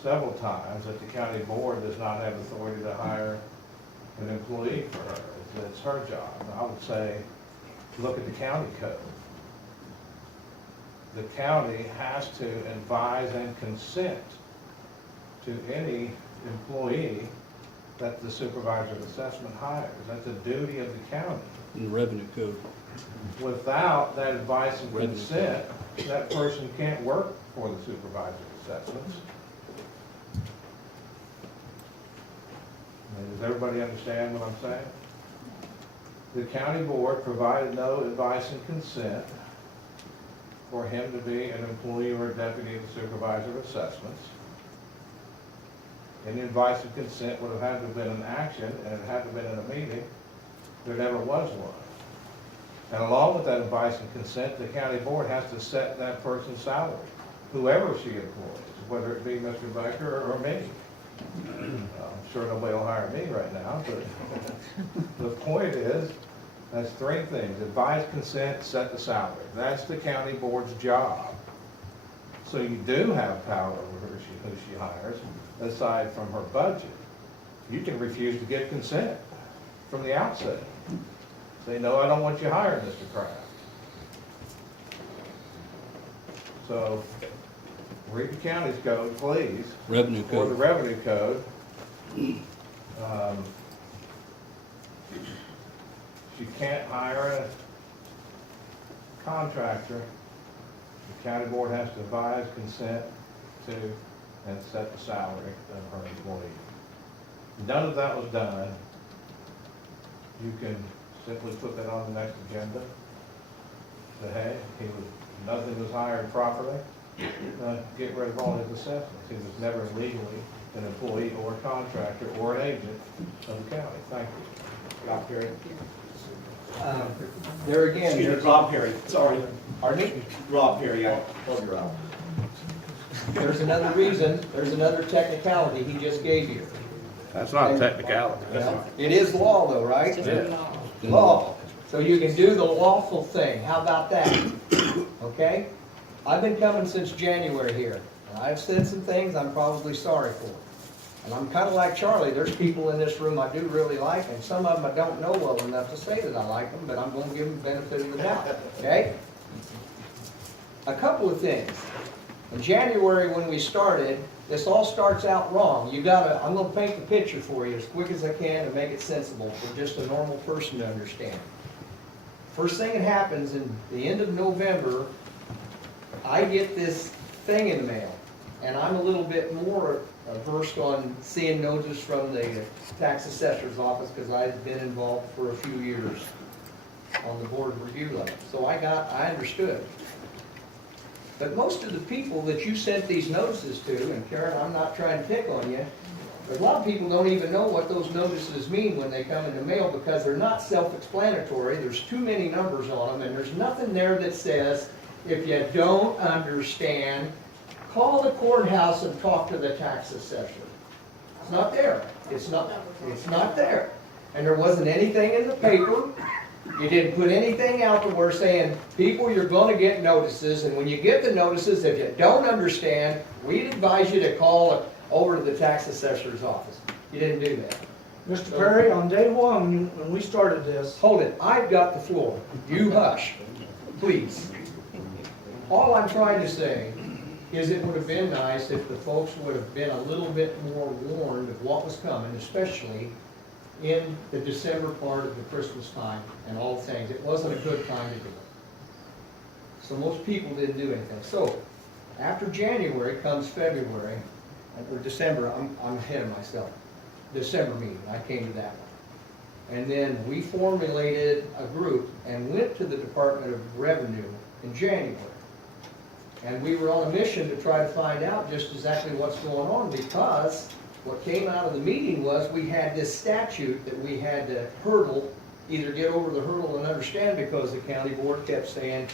several times that the county board does not have authority to hire an employee for her. It's her job. And I would say look at the county code. The county has to advise and consent to any employee that the supervisor of assessment hires. That's a duty of the county. In the revenue code. Without that advice and Revenue. consent, that person can't work for the supervisor of assessments. Does everybody understand what I'm saying? The county board provided no advice and consent for him to be an employee or a deputy of the supervisor of assessments. Any advice and consent would have had to have been an action, and it had to have been in a meeting. There never was one. And along with that advice and consent, the county board has to set that person's salary, whoever she employs, whether it be Mr. Becker or me. I'm sure nobody will hire me right now, but the point is, that's three things: advise, consent, set the salary. That's the county board's job. So you do have power over who she hires, aside from her budget. You can refuse to give consent from the outset. Say, no, I don't want you hired, Mr. Kraft. So, read the county's code, please. Revenue Or the code. revenue code. She can't hire a contractor. The county board has to advise, consent to, and set the salary of her employee. None of that was done. You can simply put that on the next agenda. Say, hey, nothing was hired properly. Get rid of all his assessments. He was never legally an employee or a contractor or an agent of the county. Thank you. Rob Perry. There again, Excuse me, there's, Rob Perry, sorry. pardon me? Rob Perry, I told you Rob. There's another reason, there's another technicality he just gave you. That's not technicality. Well, it is law though, right? Yeah. Law. So you can do the lawful thing. How about that? Okay? I've been coming since January here, and I've said some things I'm probably sorry for. And I'm kind of like Charlie. There's people in this room I do really like, and some of them I don't know well enough to say that I like them, but I'm going to give them the benefit of the doubt. Okay? A couple of things. In January when we started, this all starts out wrong. I'm going to paint the picture for you as quick as I can and make it sensible for just a normal person to understand. First thing that happens in the end of November, I get this thing in the mail, and I'm a little bit more versed on seeing notice from the tax assessor's office because I've been involved for a few years on the board review level. So I understood. But most of the people that you sent these notices to, and Karen, I'm not trying to pick on you, but a lot of people don't even know what those notices mean when they come in the mail because they're not self-explanatory. There's too many numbers on them, and there's nothing there that says, if you don't understand, call the courthouse and talk to the tax assessor. It's not there. It's not there. And there wasn't anything in the paper. You didn't put anything out there where saying, people, you're going to get notices, and when you get the notices, if you don't understand, we'd advise you to call over to the tax assessor's office. You didn't do that. Mr. Perry, on day one, when we started this, Hold it, I've got the floor. You hush, please. All I'm trying to say is it would have been nice if the folks would have been a little bit more warned of what was coming, especially in the December part of the Christmas time and all things. It wasn't a good time to do it. So most people didn't do anything. So after January comes February, or December, I'm ahead of myself. December meeting, I came to that one. And then we formulated a group and went to the Department of Revenue in January. And we were on a mission to try to find out just exactly what's going on, because what came out of the meeting was we had this statute that we had to either get over the hurdle and understand, because the county board kept saying,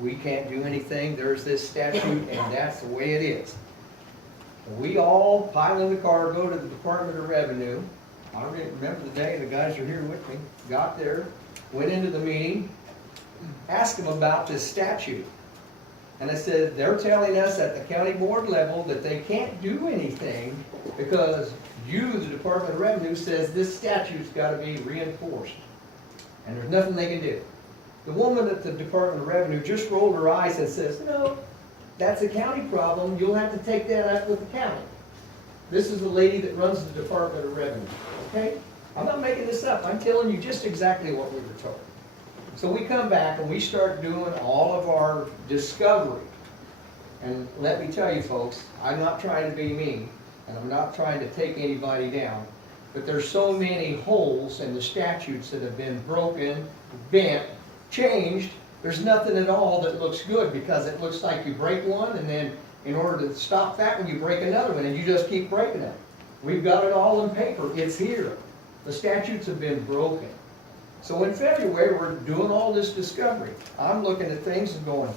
we can't do anything, there's this statute, and that's the way it is. We all pile in the car, go to the Department of Revenue. I remember the day, the guys are here with me, got there, went into the meeting, asked them about this statute. And I said, they're telling us at the county board level that they can't do anything because you, the Department of Revenue, says this statute's got to be reinforced. And there's nothing they can do. The woman at the Department of Revenue just rolled her eyes and says, no, that's a county problem, you'll have to take that up with the county. This is the lady that runs the Department of Revenue, okay? I'm not making this up, I'm telling you just exactly what we were told. So we come back and we start doing all of our discovery. And let me tell you folks, I'm not trying to be mean, and I'm not trying to take anybody down, but there's so many holes in the statutes that have been broken, bent, changed, there's nothing at all that looks good, because it looks like you break one, and then in order to stop that one, you break another one, and you just keep breaking it. We've got it all in paper, it's here. The statutes have been broken. So in February, we're doing all this discovery. I'm looking at things and going,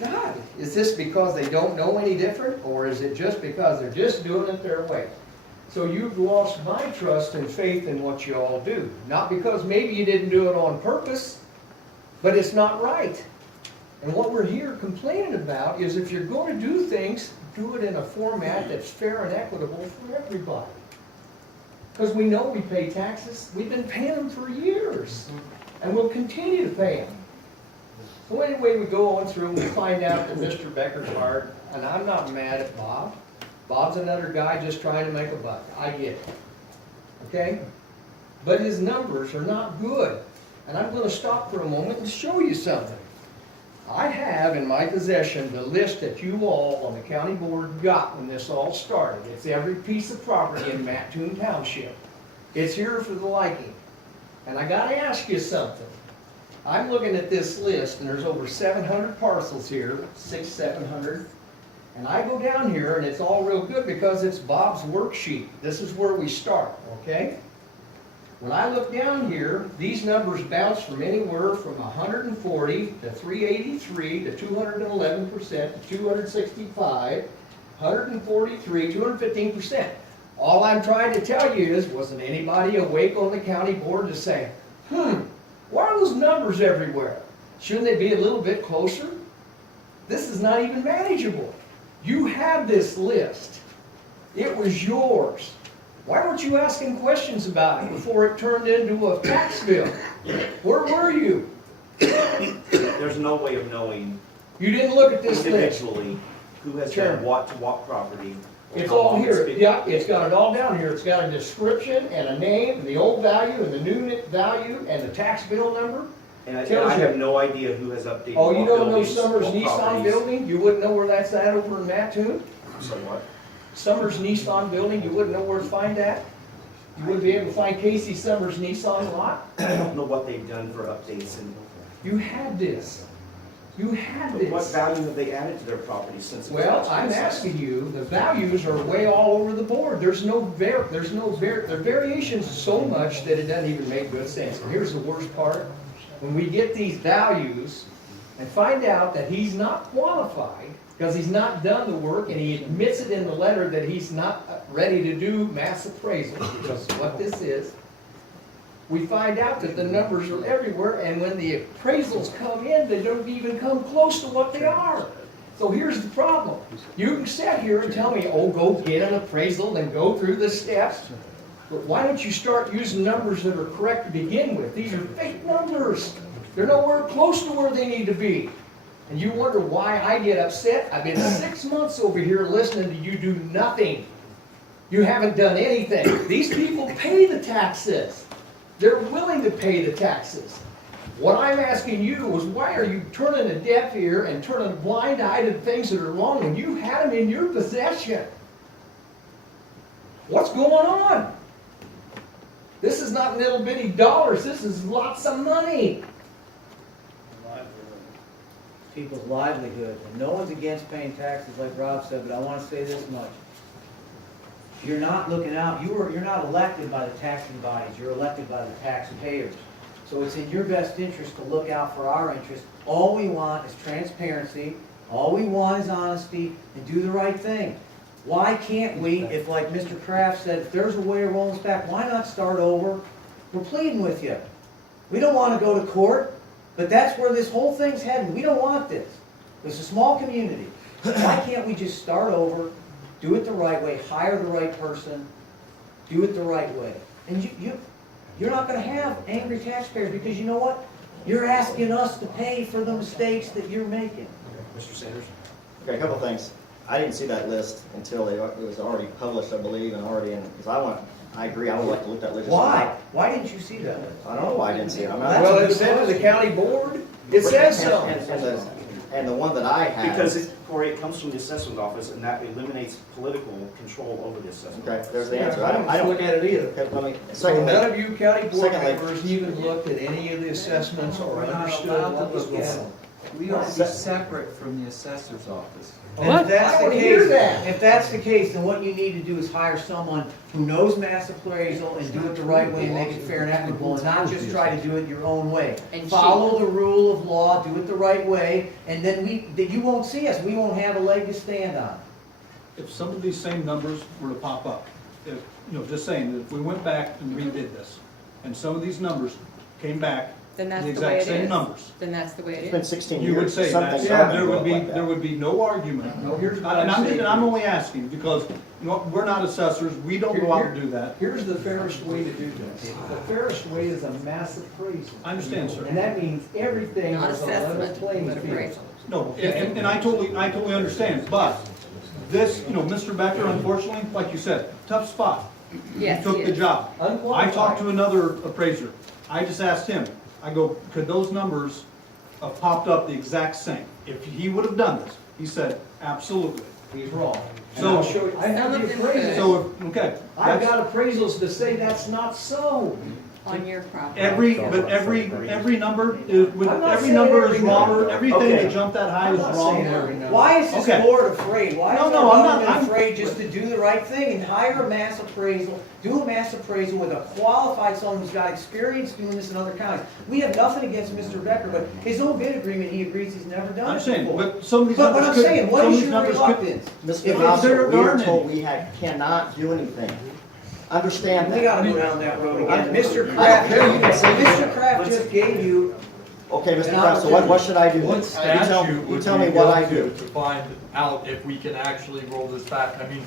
God, is this because they don't know any different, or is it just because they're just doing it their way? So you've lost my trust and faith in what you all do. Not because maybe you didn't do it on purpose, but it's not right. And what we're here complaining about is if you're going to do things, do it in a format that's fair and equitable for everybody. Because we know we pay taxes. We've been paying them for years. And we'll continue to pay them. So anyway, we go on through and we find out that Mr. Becker's hired. And I'm not mad at Bob. Bob's another guy just trying to make a buck. I get it. Okay? But his numbers are not good. And I'm going to stop for a moment and show you something. I have in my possession the list that you all on the county board got when this all started. It's every piece of property in Mattoon Township. It's here for the liking. And I got to ask you something. I'm looking at this list, and there's over 700 parcels here, 700. And I go down here, and it's all real good because it's Bob's worksheet. This is where we start, okay? When I look down here, these numbers bounce from anywhere from 140 to 383 to 211% to 265, 143, 215%. All I'm trying to tell you is, wasn't anybody awake on the county board to say, why are those numbers everywhere? Shouldn't they be a little bit closer? This is not even manageable. You had this list. It was yours. Why weren't you asking questions about it before it turned into a tax bill? Where were you? There's no way of knowing You didn't look at this list. individually who has Sure. done what to what property. or It's how all long here. been- Yeah, it's got it all down here. It's got a description and a name, and the old value and the new value and the tax bill number. And I Tells you. have no idea who has updated Oh, you what don't know buildings, Summers what Nissan properties. Building? You wouldn't know where that's at over in Mattoon? So what? Summers Nissan Building, you wouldn't know where to find that? You wouldn't be able to find Casey Summers Nissan lot? I don't know what they've done for updates and You had this. You had but what this. value have they added to their property since it was Well, last I'm assessed? asking you, the values are way all over the board. There's no there are variations so much that it doesn't even make good sense. And here's the worst part. When we get these values and find out that he's not qualified because he's not done the work and he admits it in the letter that he's not ready to do mass appraisal, because what this is, we find out that the numbers are everywhere, and when the appraisals come in, they don't even come close to what they are. So here's the problem. You can sit here and tell me, oh, go get an appraisal and go through the steps. But why don't you start using numbers that are correct to begin with? These are fake numbers. They're nowhere close to where they need to be. And you wonder why I get upset? I've been 6 months over here listening to you do nothing. You haven't done anything. These people pay the taxes. They're willing to pay the taxes. What I'm asking you is, why are you turning a deaf ear and turning a blind eye to things that are wrong when you had them in your possession? What's going on? This is not little bitty dollars. This is lots of money. People's livelihood. And no one's against paying taxes like Rob said, but I want to say this much. You're not looking out, you're not elected by the taxing bodies, you're elected by the taxpayers. So it's in your best interest to look out for our interest. All we want is transparency, all we want is honesty, and do the right thing. Why can't we, if like Mr. Kraft said, if there's a way of rolling this back, why not start over? We're pleading with you. We don't want to go to court, but that's where this whole thing's heading. We don't want this. It's a small community. Why can't we just start over? Do it the right way, hire the right person, do it the right way. And you're not going to have angry taxpayers, because you know what? You're asking us to pay for the mistakes that you're making. Mr. Sanders? Okay, a couple of things. I didn't see that list until it was already published, I believe, and already in, because I agree, I would like to look at that list. Why? Why didn't you see that? I don't know why I didn't see it. I'm not. Well, it's sent to the county board. It says so. And the one that I had. Because Corey, it comes from the assessment office, and that eliminates political control over the assessment. Okay, there's the Yeah, answer. I don't look at it either. Okay, let me, So secondly, none of you county board Secondly- members even looked at any of the assessments or understood what was going on. We are to be separate from the assessor's office. And if that's I the don't hear case, that. if that's the case, then what you need to do is hire someone who knows mass appraisal and do it the right way and make it fair and equitable, and not just try to do it your own way. And Follow the rule of law, do it the right way, and then you won't see us, we won't have a leg to stand on. If some of these same numbers were to pop up, if, just saying, that if we went back and redid this, and some of these numbers came back, Then that's the the way exact it same is. numbers, Then that's the way it's it been is. 16 you would years. say Something that, started there to would look be, like that. there would be no argument. No, here's what And I'm saying. I'm only asking, because, we're not assessors, we don't go out and do that. Here's the fairest way to do this. The fairest way is a mass appraisal. I understand, sir. And that means everything Not is a level assessment, playing but field. appraisal. No, and I totally understand, but this, Mr. Becker, unfortunately, like you said, tough spot. Yes, He took he the is. job. I Unqualified. talked to another appraiser. I just asked him, I go, could those numbers have popped up the exact same? If he would have done this, he said, absolutely. He's wrong. And So- I'll show you, I have Some the of them appraisals. So, okay. I've that's- got appraisals to say that's not so. On your property. Every number is, I'm not every saying number is every wrong, number. everything Okay. that jumped that high I'm is not wrong. saying every number. Why is this Okay. board afraid? Why No, is no, our I'm not- government I'm- afraid just to do the right thing and hire a mass appraisal, do a mass appraisal with a qualified someone who's got experience doing this in other counties? We have nothing against Mr. Becker, but his own bid agreement, he agrees he's never done I'm it saying, before. but some of these But numbers what I'm could, saying, what some of is these your numbers could. reluctance? Mr. If it's House, there we were aren't told any. we cannot do anything. Understand We that. gotta go down that road again. I- Mr. I Kraft, don't care, you can say Mr. Kraft just gave you, Okay, Mr. An Kraft, so what should I do? What You statute would tell we me what go I to do. to find out if we can actually roll this back? I mean,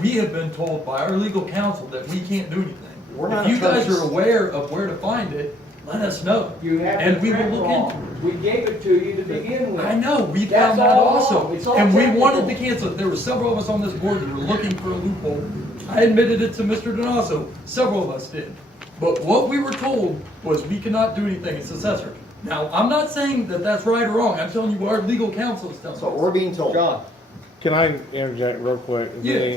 we have been told by our legal counsel that we can't do anything. We're not If you guys attorneys. are aware of where to find it, let us know. You have And the we will print look wrong. We gave it to you to begin with. I know, we That's found that all also. wrong. It's all And we technical. wanted to cancel it. There were several of us on this board that were looking for a loophole. I admitted it to Mr. Donaso. Several of us did. But what we were told was we cannot do anything as assessor. Now, I'm not saying that that's right or wrong. I'm telling you what our legal counsel is telling us. So we're being told. John, Can I interject real quick? Yeah.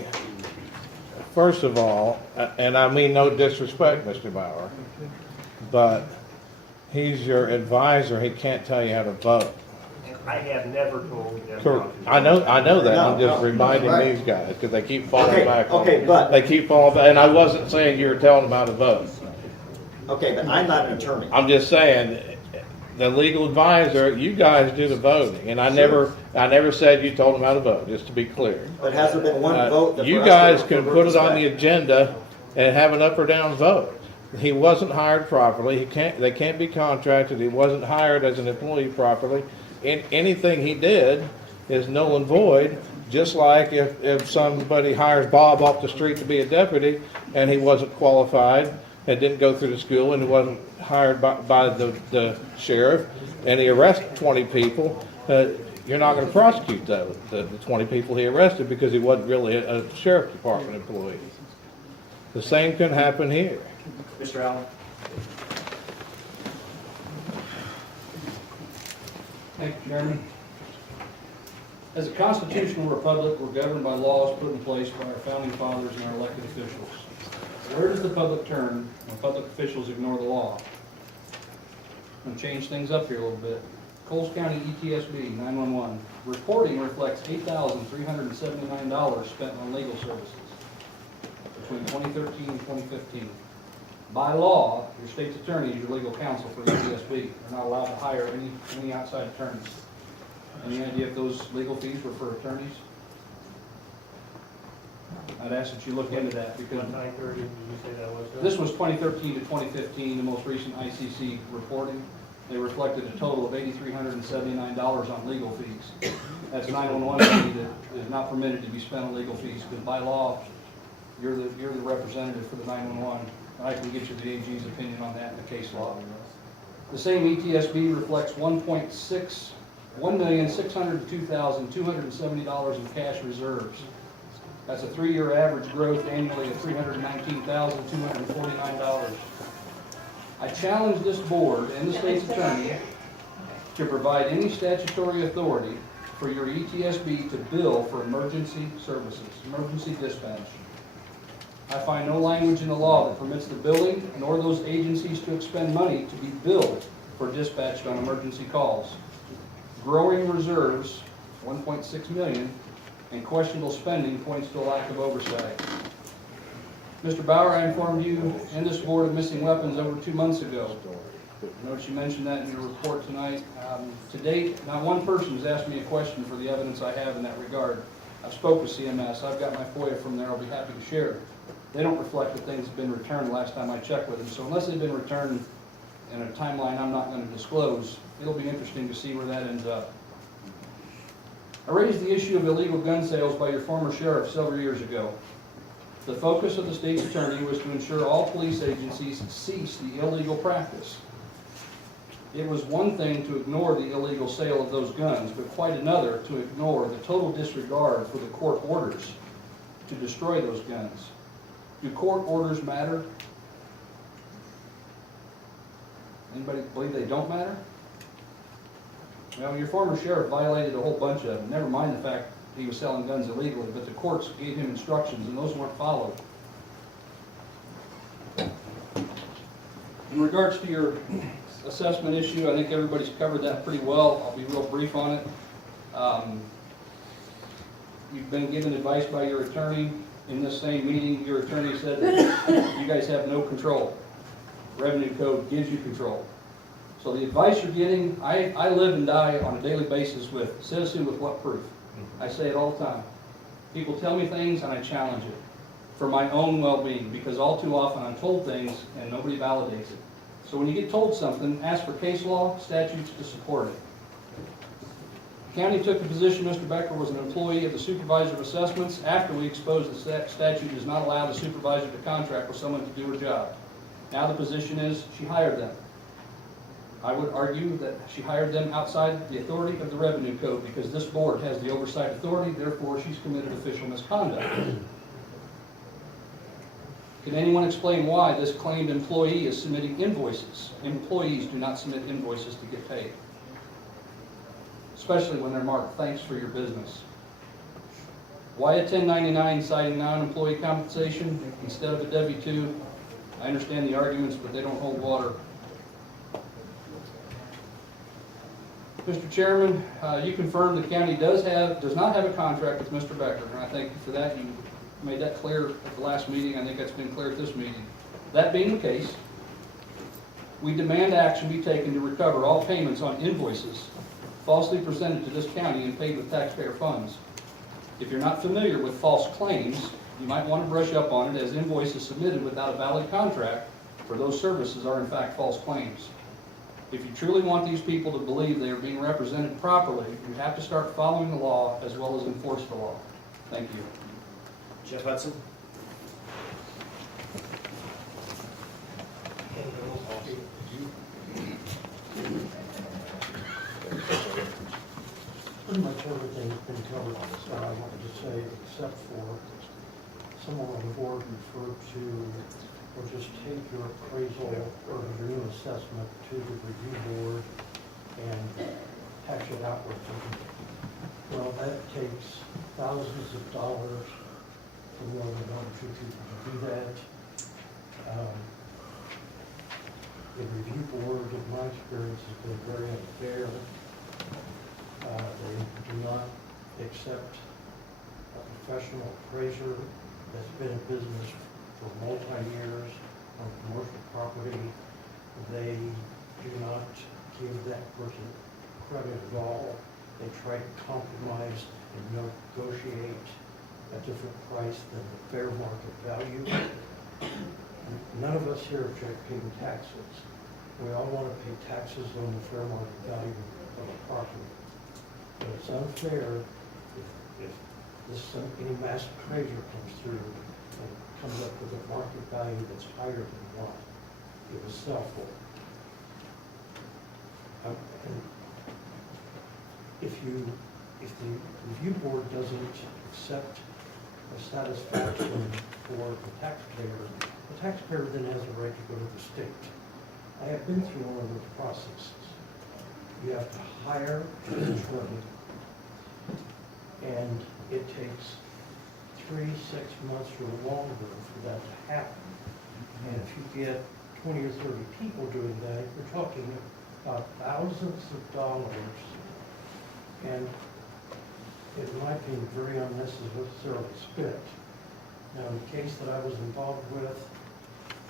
First of all, and I mean no disrespect, Mr. Bauer, but he's your advisor, he can't tell you how to vote. I have never told them Cor- how to. I know that, I'm No, just no, reminding right. these guys, because they keep falling Okay, back on okay, it. but- They keep falling back, and I wasn't saying you were telling them how to vote. Okay, but I'm not an attorney. I'm just saying, the legal advisor, you guys do the voting, and I never said you told them how to vote, just to be clear. But has there been one vote that? You for us guys to can revert put this it on back? the agenda and have an up or down vote. He wasn't hired properly, they can't be contracted, he wasn't hired as an employee properly. Anything he did is null and void, just like if somebody hires Bob off the street to be a deputy and he wasn't qualified and didn't go through the school and he wasn't hired by the sheriff and he arrests 20 people, you're not going to prosecute the 20 people he arrested because he wasn't really a sheriff department employee. The same can happen here. Mr. Allen? Thank you, Chairman. As a constitutional republic, we're governed by laws put in place by our founding fathers and our elected officials. Where does the public turn when public officials ignore the law? I'm going to change things up here a little bit. Coles County ETSB 911 reporting reflects $8,379 spent on legal services between 2013 and 2015. By law, your state's attorney is your legal counsel for ETSB. They're not allowed to hire any outside attorneys. Any idea if those legal fees were for attorneys? I'd ask that you look into that because What time period did you say that was? this was 2013 to 2015, the most recent ICC reporting. They reflected a total of $8,379 on legal fees. That's 911 money that is not permitted to be spent on legal fees because by law, you're the representative for the 911. I can get you the AG's opinion on that in the case law. The same E ETSB reflects $1,602,270 in cash reserves. That's a 3-year average growth annually of $319,249. I challenge this board and the state's attorney to provide any statutory authority for your ETSB to bill for emergency services, emergency dispatch. I find no language in the law that permits the billing nor those agencies to expend money to be billed for dispatch on emergency calls. Growing reserves, 1.6 million, and questionable spending points to a lack of oversight. Mr. Bauer, I informed you and this board of missing weapons over 2 months ago. I noticed you mentioned that in your report tonight. To date, not one person has asked me a question for the evidence I have in that regard. I've spoke with CMS. I've got my FOIA from there. I'll be happy to share. They don't reflect that things have been returned the last time I checked with them. So unless they've been returned in a timeline I'm not going to disclose, it'll be interesting to see where that ends up. I raised the issue of illegal gun sales by your former sheriff several years ago. The focus of the state's attorney was to ensure all police agencies cease the illegal practice. It was one thing to ignore the illegal sale of those guns, but quite another to ignore the total disregard for the court orders to destroy those guns. Do court orders matter? Anybody believe they don't matter? Well, your former sheriff violated a whole bunch of them. Never mind the fact he was selling guns illegally, but the courts gave him instructions and those weren't followed. In regards to your assessment issue, I think everybody's covered that pretty well. I'll be real brief on it. You've been given advice by your attorney. In this same meeting, your attorney said that you guys have no control. Revenue code gives you control. So the advice you're getting, I live and die on a daily basis with citizen with what proof? I say it all the time. People tell me things and I challenge it for my own well-being, because all too often I'm told things and nobody validates it. So when you get told something, ask for case law, statutes to support it. The county took the position Mr. Becker was an employee of the Supervisor of Assessments after we exposed the statute does not allow the supervisor to contract with someone to do her job. Now the position is she hired them. I would argue that she hired them outside the authority of the Revenue Code because this board has the oversight authority, therefore she's committed official misconduct. Can anyone explain why this claimed employee is submitting invoices? Employees do not submit invoices to get paid, especially when they're marked, "Thanks for your business." Why a 1099 citing non-employee compensation instead of a W-2? I understand the arguments, but they don't hold water. Mr. Chairman, you confirmed the county does not have a contract with Mr. Becker, and I thank you for that. You made that clear at the last meeting. I think that's been clear at this meeting. That being the case, we demand action be taken to recover all payments on invoices falsely presented to this county and paid with taxpayer funds. If you're not familiar with false claims, you might want to brush up on it, as invoices submitted without a valid contract for those services are in fact false claims. If you truly want these people to believe they are being represented properly, you have to start following the law as well as enforce the law. Thank you. Jeff Hudson? Pretty much everything's been covered on this, I wanted to say, except for someone on the board referred to, or just take your appraisal or your new assessment to the review board and hash it out with them. Well, that takes thousands of dollars for more than one or two people to do that. The review board, in my experience, has been very unfair. They do not accept a professional appraiser that's been in business for multi-years on commercial property. They do not give that person credit at all. They try to compromise and negotiate a different price than the fair market value. None of us here object paying taxes. We all want to pay taxes on the fair market value of a property. But it's unfair if any mass appraiser comes through and comes up with a market value that's higher than what it was sell for. And if the review board doesn't accept a satisfaction for the taxpayer then has a right to go to the state. I have been through one of those processes. You have to hire an attorney, and it takes 3, 6 months or longer for that to happen. And if you get 20 or 30 people doing that, you're talking about thousands of dollars, and in my opinion, very unnecessarily spent. Now, in the case that I was involved with,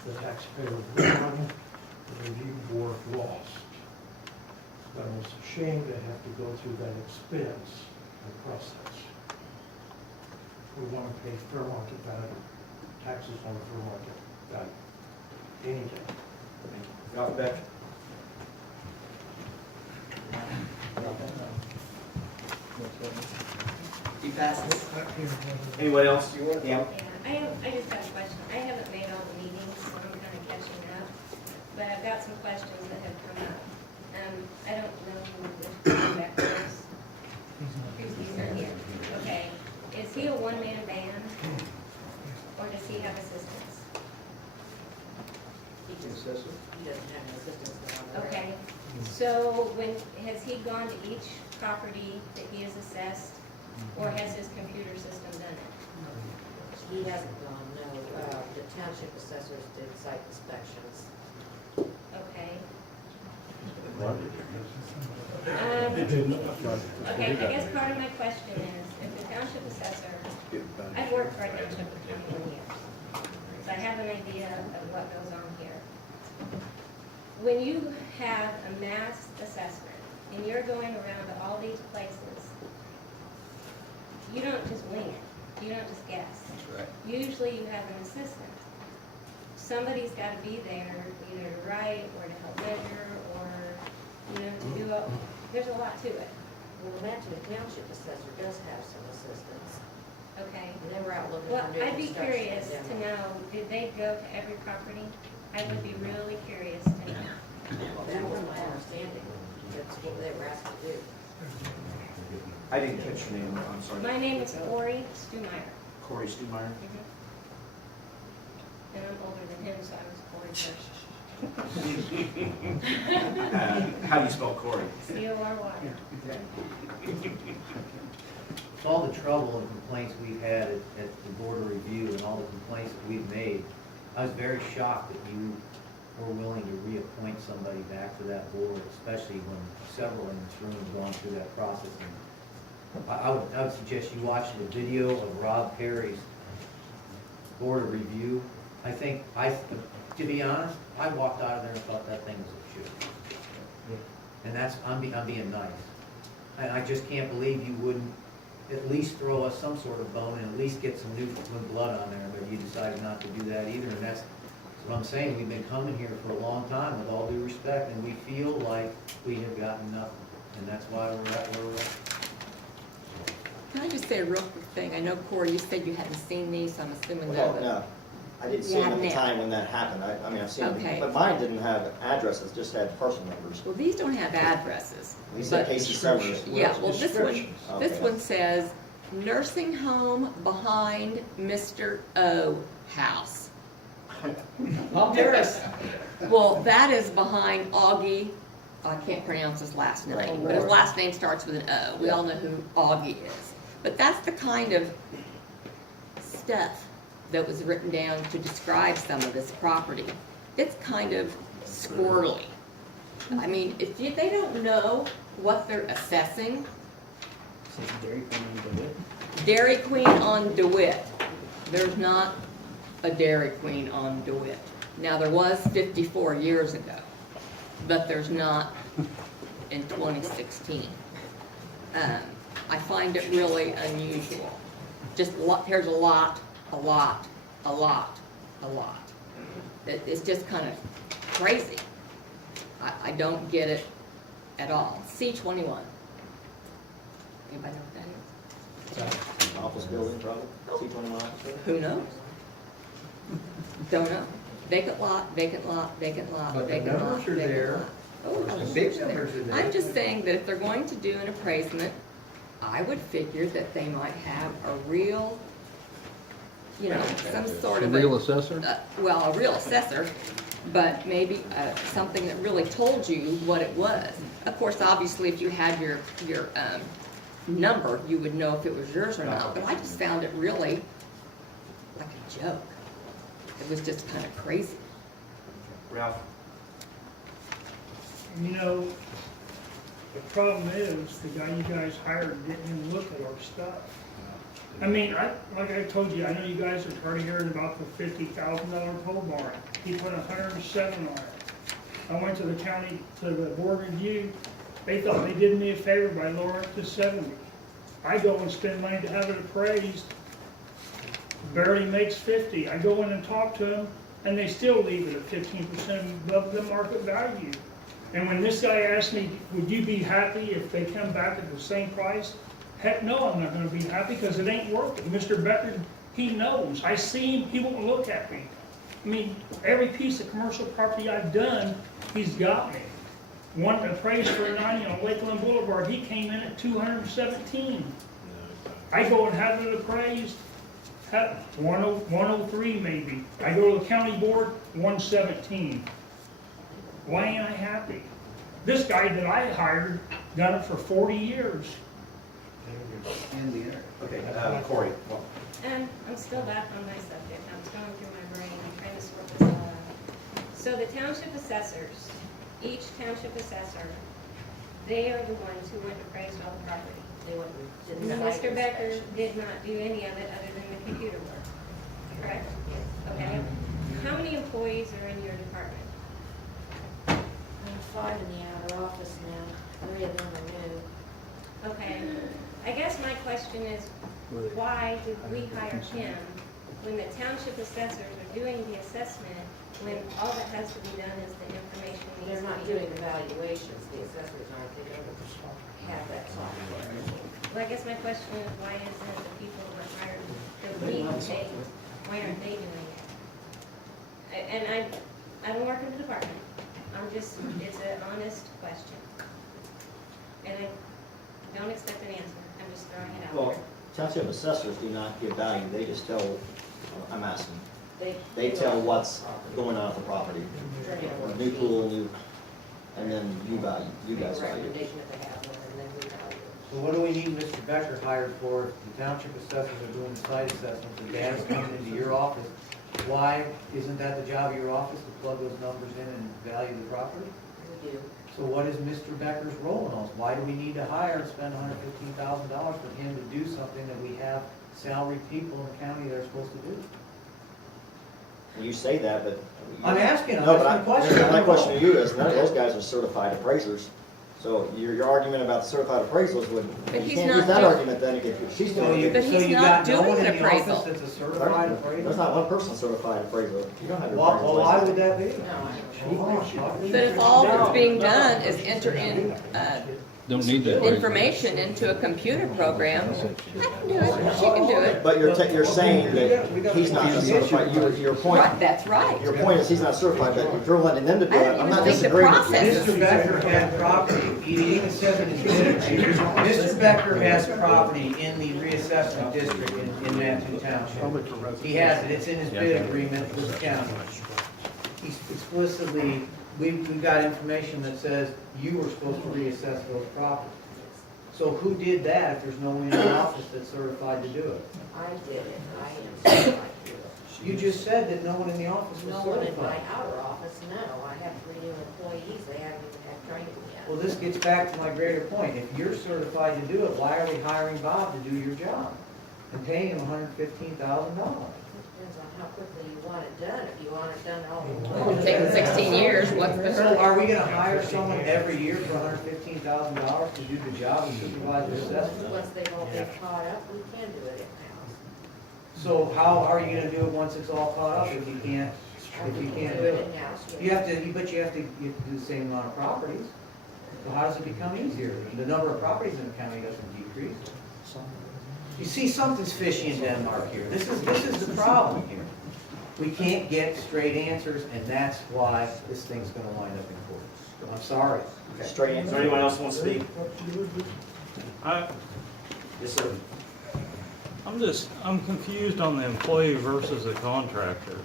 the taxpayer won, the review board lost. But I was ashamed to have to go through that expense and process. We want to pay fair market value, taxes on fair market value, any day. Ralph Beck? He passes. Anyone else? Yeah. I just have a question. I haven't made all the meetings, so I'm kind of catching up. But I've got some questions that have come up. I don't know who the director is. He's not here. Okay. Is he a one-man band? Or does he have assistants? He doesn't have an assistant. Okay. So has he gone to each property that he has assessed? Or has his computer system done it? He hasn't gone, no. The township assessors did site inspections. Okay. Okay, I guess part of my question is, if the township assessor, I've worked for a township for 21 years, so I have an idea of what goes on here. When you have a mass assessment, and you're going around to all these places, you don't just wing it, you don't just guess. That's right. Usually you have an assistant. Somebody's got to be there either to write or to help measure or, to do all, there's a lot to it. Well, the Mattoon Township assessor does have some assistants. Okay. And they were out looking Well, for new I'd be construction curious and to demo. know, did they go to every property? I would be really curious to know. That was my understanding. That's what they were asked to do. I didn't catch your name, I'm sorry. My name is Corey Stumeyer. Corey Stumeyer? And I'm older than him, so I was Corey first. How do you spell Corey? C-O-R-Y. With all the trouble and complaints we've had at the board of review and all the complaints that we've made, I was very shocked that you were willing to reappoint somebody back to that board, especially when several in this room have gone through that process. And I would suggest you watch the video of Rob Perry's board of review. To be honest, I walked out of there and thought that thing was a shoe. And I'm being nice. And I just can't believe you wouldn't at least throw us some sort of bone and at least get some new blood on there, but you decided not to do that either. And that's what I'm saying. We've been coming here for a long time, with all due respect, and we feel like we have gotten nothing. And that's why we're at where we're at. Can I just say a real quick thing? I know, Corey, you said you hadn't seen these, so I'm assuming Well, that. no, I didn't see Yeah, them at the now. time when that happened. I mean, I've seen Okay. them, but mine didn't have addresses, just had parcel numbers. Well, these don't have addresses. You said but- Casey Summers. Yeah, well, this one Okay. says nursing home behind Mr. O house. Well, that is behind Augie, I can't pronounce his last name, but his last name starts with an O. We all know who Augie is. But that's the kind of stuff that was written down to describe some of this property. It's kind of squirrely. I mean, they don't know what they're assessing. Dairy Queen on DeWitt. There's not a Dairy Queen on DeWitt. Now, there was 54 years ago, but there's not in 2016. I find it really unusual. Here's a lot. It's just kind of crazy. I don't get it at all. C21. Anybody know what that is? Office building, probably, C21 office building? Who knows? Don't know. Vacant lot, vacant lot, vacant lot, But the vacant lot, numbers are vacant there, lot. Oh, Big numbers are there. I'm just saying that if they're going to do an appraisement, I would figure that they might have a real, you know, some sort A of real assessor? well, a real assessor, but maybe something that really told you what it was. Of course, obviously, if you had your number, you would know if it was yours or not, but I just found it really like a joke. It was just kind of crazy. Ralph? You know, the problem is, the guy you guys hired didn't even look at our stuff. I mean, like I told you, I know you guys are tired of hearing about the $50,000 pole barn. He put 107 on it. I went to the county, to the board review, they thought they did me a favor by lowering it to 70. I go and spend money to have it appraised, barely makes 50. I go in and talk to them, and they still leave it at 15% above the market value. And when this guy asked me, would you be happy if they come back at the same price? Heck no, I'm not gonna be happy because it ain't working. Mr. Becker, he knows. I see him, he won't look at me. I mean, every piece of commercial property I've done, he's got me. One appraised for 90 on Lakeland Boulevard, he came in at 217. I go and have it appraised, at 103 maybe. I go to the county board, 117. Why ain't I happy? This guy that I hired done it for 40 years. Okay, Corey. I'm still back on my subject. I'm going through my brain. I'm trying to sort this all out. So the township assessors, each township assessor, they are the ones who went and appraised all the property. They went and did the site Mr. Becker inspection. did not do any of it other than the computer work, correct? Okay. How many employees are in your department? There's 5 in the outer office now, 3 of them are new. Okay. I guess my question is, why did we hire him when the township assessors are doing the assessment, when all that has to be done is the information needs They're to not be doing the valuations, the assessors aren't, they don't have that software. Well, I guess my question is, why isn't it the people that were hired, that we paid, why aren't they doing it? And I don't work in the department. I'm just, it's an honest question. And I don't expect an answer. I'm just throwing it out Well, there. township assessors do not give value, they just tell, I'm asking, They they tell what's going on with the property. New pool, new, and then you value, you guys value. recommendation if they have one, and then we value it. So what do we need Mr. Becker hired for? If the township assessors are doing the site assessments, and Dan's coming into your office. Why isn't that the job of your office to plug those numbers in and value the property? We do. So what is Mr. Becker's role in all this? Why do we need to hire and spend $115,000 for him to do something that we have salaried people in the county that are supposed to do? You say that, but. I'm asking, I'm No, but asking a question. my question to you is, none of those guys are certified appraisers. So your argument about the certified appraisals would, But you he's can't not use that doing- argument then if she's So doing you, it. But so he's you not got no doing one an in the office appraisal. that's a certified appraiser? There's not one person certified appraiser. You don't have your Well, appraisal why license. would that be? But if all that's being done is enter in Don't need that. information into a computer program, I can do it, she can do it. But you're saying that he's not certified, your point, Right, that's right. your point is he's not certified, but if you're letting them to do I it, don't I'm even not think the disagreeing with you. process- Mr. Becker had property, he even says in his bid agreement, Mr. Becker has property in the reassessment district in Matthew Township. He has it, it's in his bid agreement with the county. He's explicitly, we've got information that says you were supposed to reassess those properties. So who did that if there's no one in the office that's certified to do it? I did it, I am certified to do it. You just said that no one in the office was No one in my certified. outer office, no, I have 3 new employees, they haven't even had training yet. Well, this gets back to my greater point. If you're certified to do it, why are we hiring Bob to do your job and paying him $115,000? Depends on how quickly you want it done, if you want it done all at It's once. taken 16 years, what's the So hurry? are we gonna hire someone every year for $115,000 to do the job of supervisor assessment? Once they've all been caught up, we can do it in-house. So how are you gonna do it once it's all caught up if you can't do it? in-house. You have to, but you have to do the same amount of properties. So how does it become easier? The number of properties in the county doesn't decrease. You see, something's fishy in Denmark here. This is the problem here. We can't get straight answers, and that's why this thing's gonna wind up in court. I'm sorry. Straight Is answer. there anyone else who wants to speak? I, Yes, sir. I'm confused on the employee versus the contractor.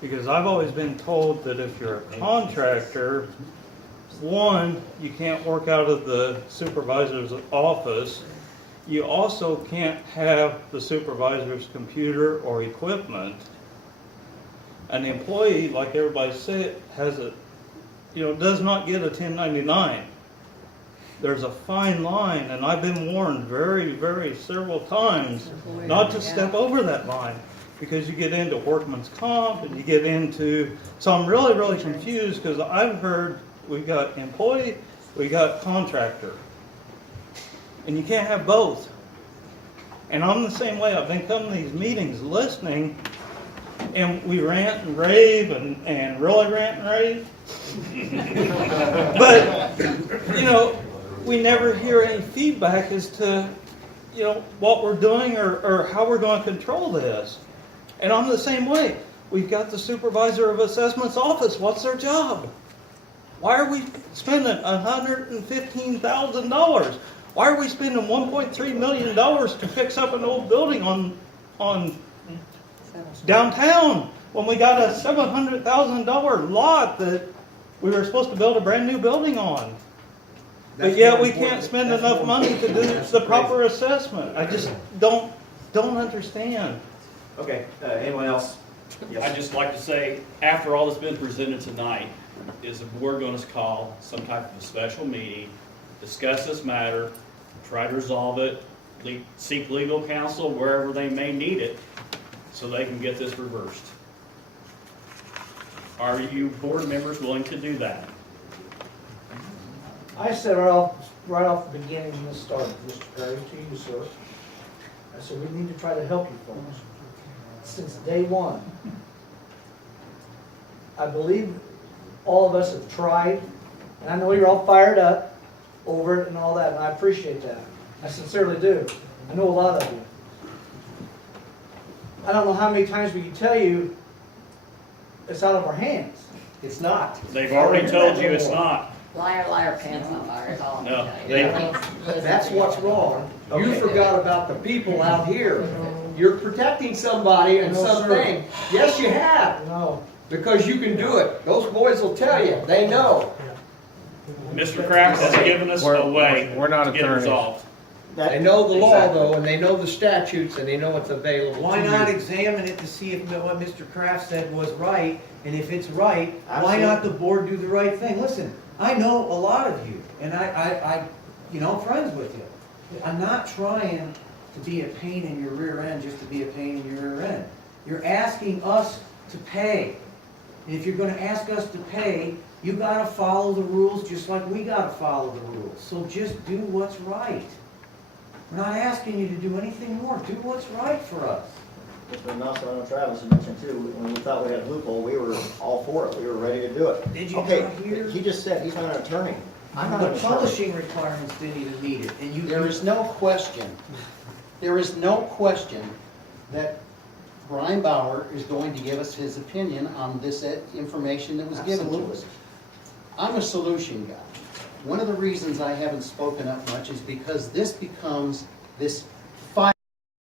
Because I've always been told that if you're a contractor, one, you can't work out of the supervisor's office. You also can't have the supervisor's computer or equipment. An employee, like everybody said, has a, does not get a 1099. There's a fine line, and I've been warned very, very several times not to step over that line, because you get into workman's comp and you get into, so I'm really, really confused, because I've heard we've got employee, we got contractor, and you can't have both. And I'm the same way. I've been coming to these meetings listening, and we rant and rave and really rant and rave. But, we never hear any feedback as to, what we're doing or how we're going to control this. And I'm the same way. We've got the supervisor of assessment's office. What's their job? Why are we spending $115,000? Why are we spending $1.3 million to fix up an old building on downtown when we got a $700,000 lot that we were supposed to build a brand new building on? But yet we can't spend enough money to do the proper assessment. I just don't understand. Okay, anyone else? I'd just like to say, after all that's been presented tonight, is the board going to call some type of a special meeting, discuss this matter, try to resolve it, seek legal counsel wherever they may need it, so they can get this reversed? Are you board members willing to do that? I said right off the beginning when this started, Mr. Perry, to you, sir. I said, we need to try to help you folks. Since day one, I believe all of us have tried, and I know you're all fired up over it and all that, and I appreciate that. I sincerely do. I know a lot of you. I don't know how many times we can tell you it's out of our hands. It's not. They've already told you it's not. Liar, liar, pants on fire is all I'm No, gonna tell you. That's what's wrong. You Okay. forgot about the people out here. You're protecting somebody and No, sir. something. Yes, you have, No. because you can do it. Those boys will tell you. They know. Mr. Kraft has given us a way We're not to get it attorneys. resolved. They know the law though, and they know the statutes, and they know what's available Why to you. not examine it to see if what Mr. Kraft said was right, and if it's right, why not the board do the right thing? Listen, I know a lot of you, and I'm friends with you. I'm not trying to be a pain in your rear end just to be a pain in your rear end. You're asking us to pay. And if you're gonna ask us to pay, you gotta follow the rules just like we gotta follow the rules. So just do what's right. We're not asking you to do anything more. Do what's right for us. And also, I know Travis had mentioned too, when we thought we had a loophole, we were all for it. We were ready to do it. Did you Okay, not hear? he just said he's not an attorney. I'm not an The attorney. publishing requirements didn't even meet it, and you. There is no question that Brian Bauer is going to give us his opinion on this information that was given to us. I'm a solution guy. One of the reasons I haven't spoken up much is because this becomes this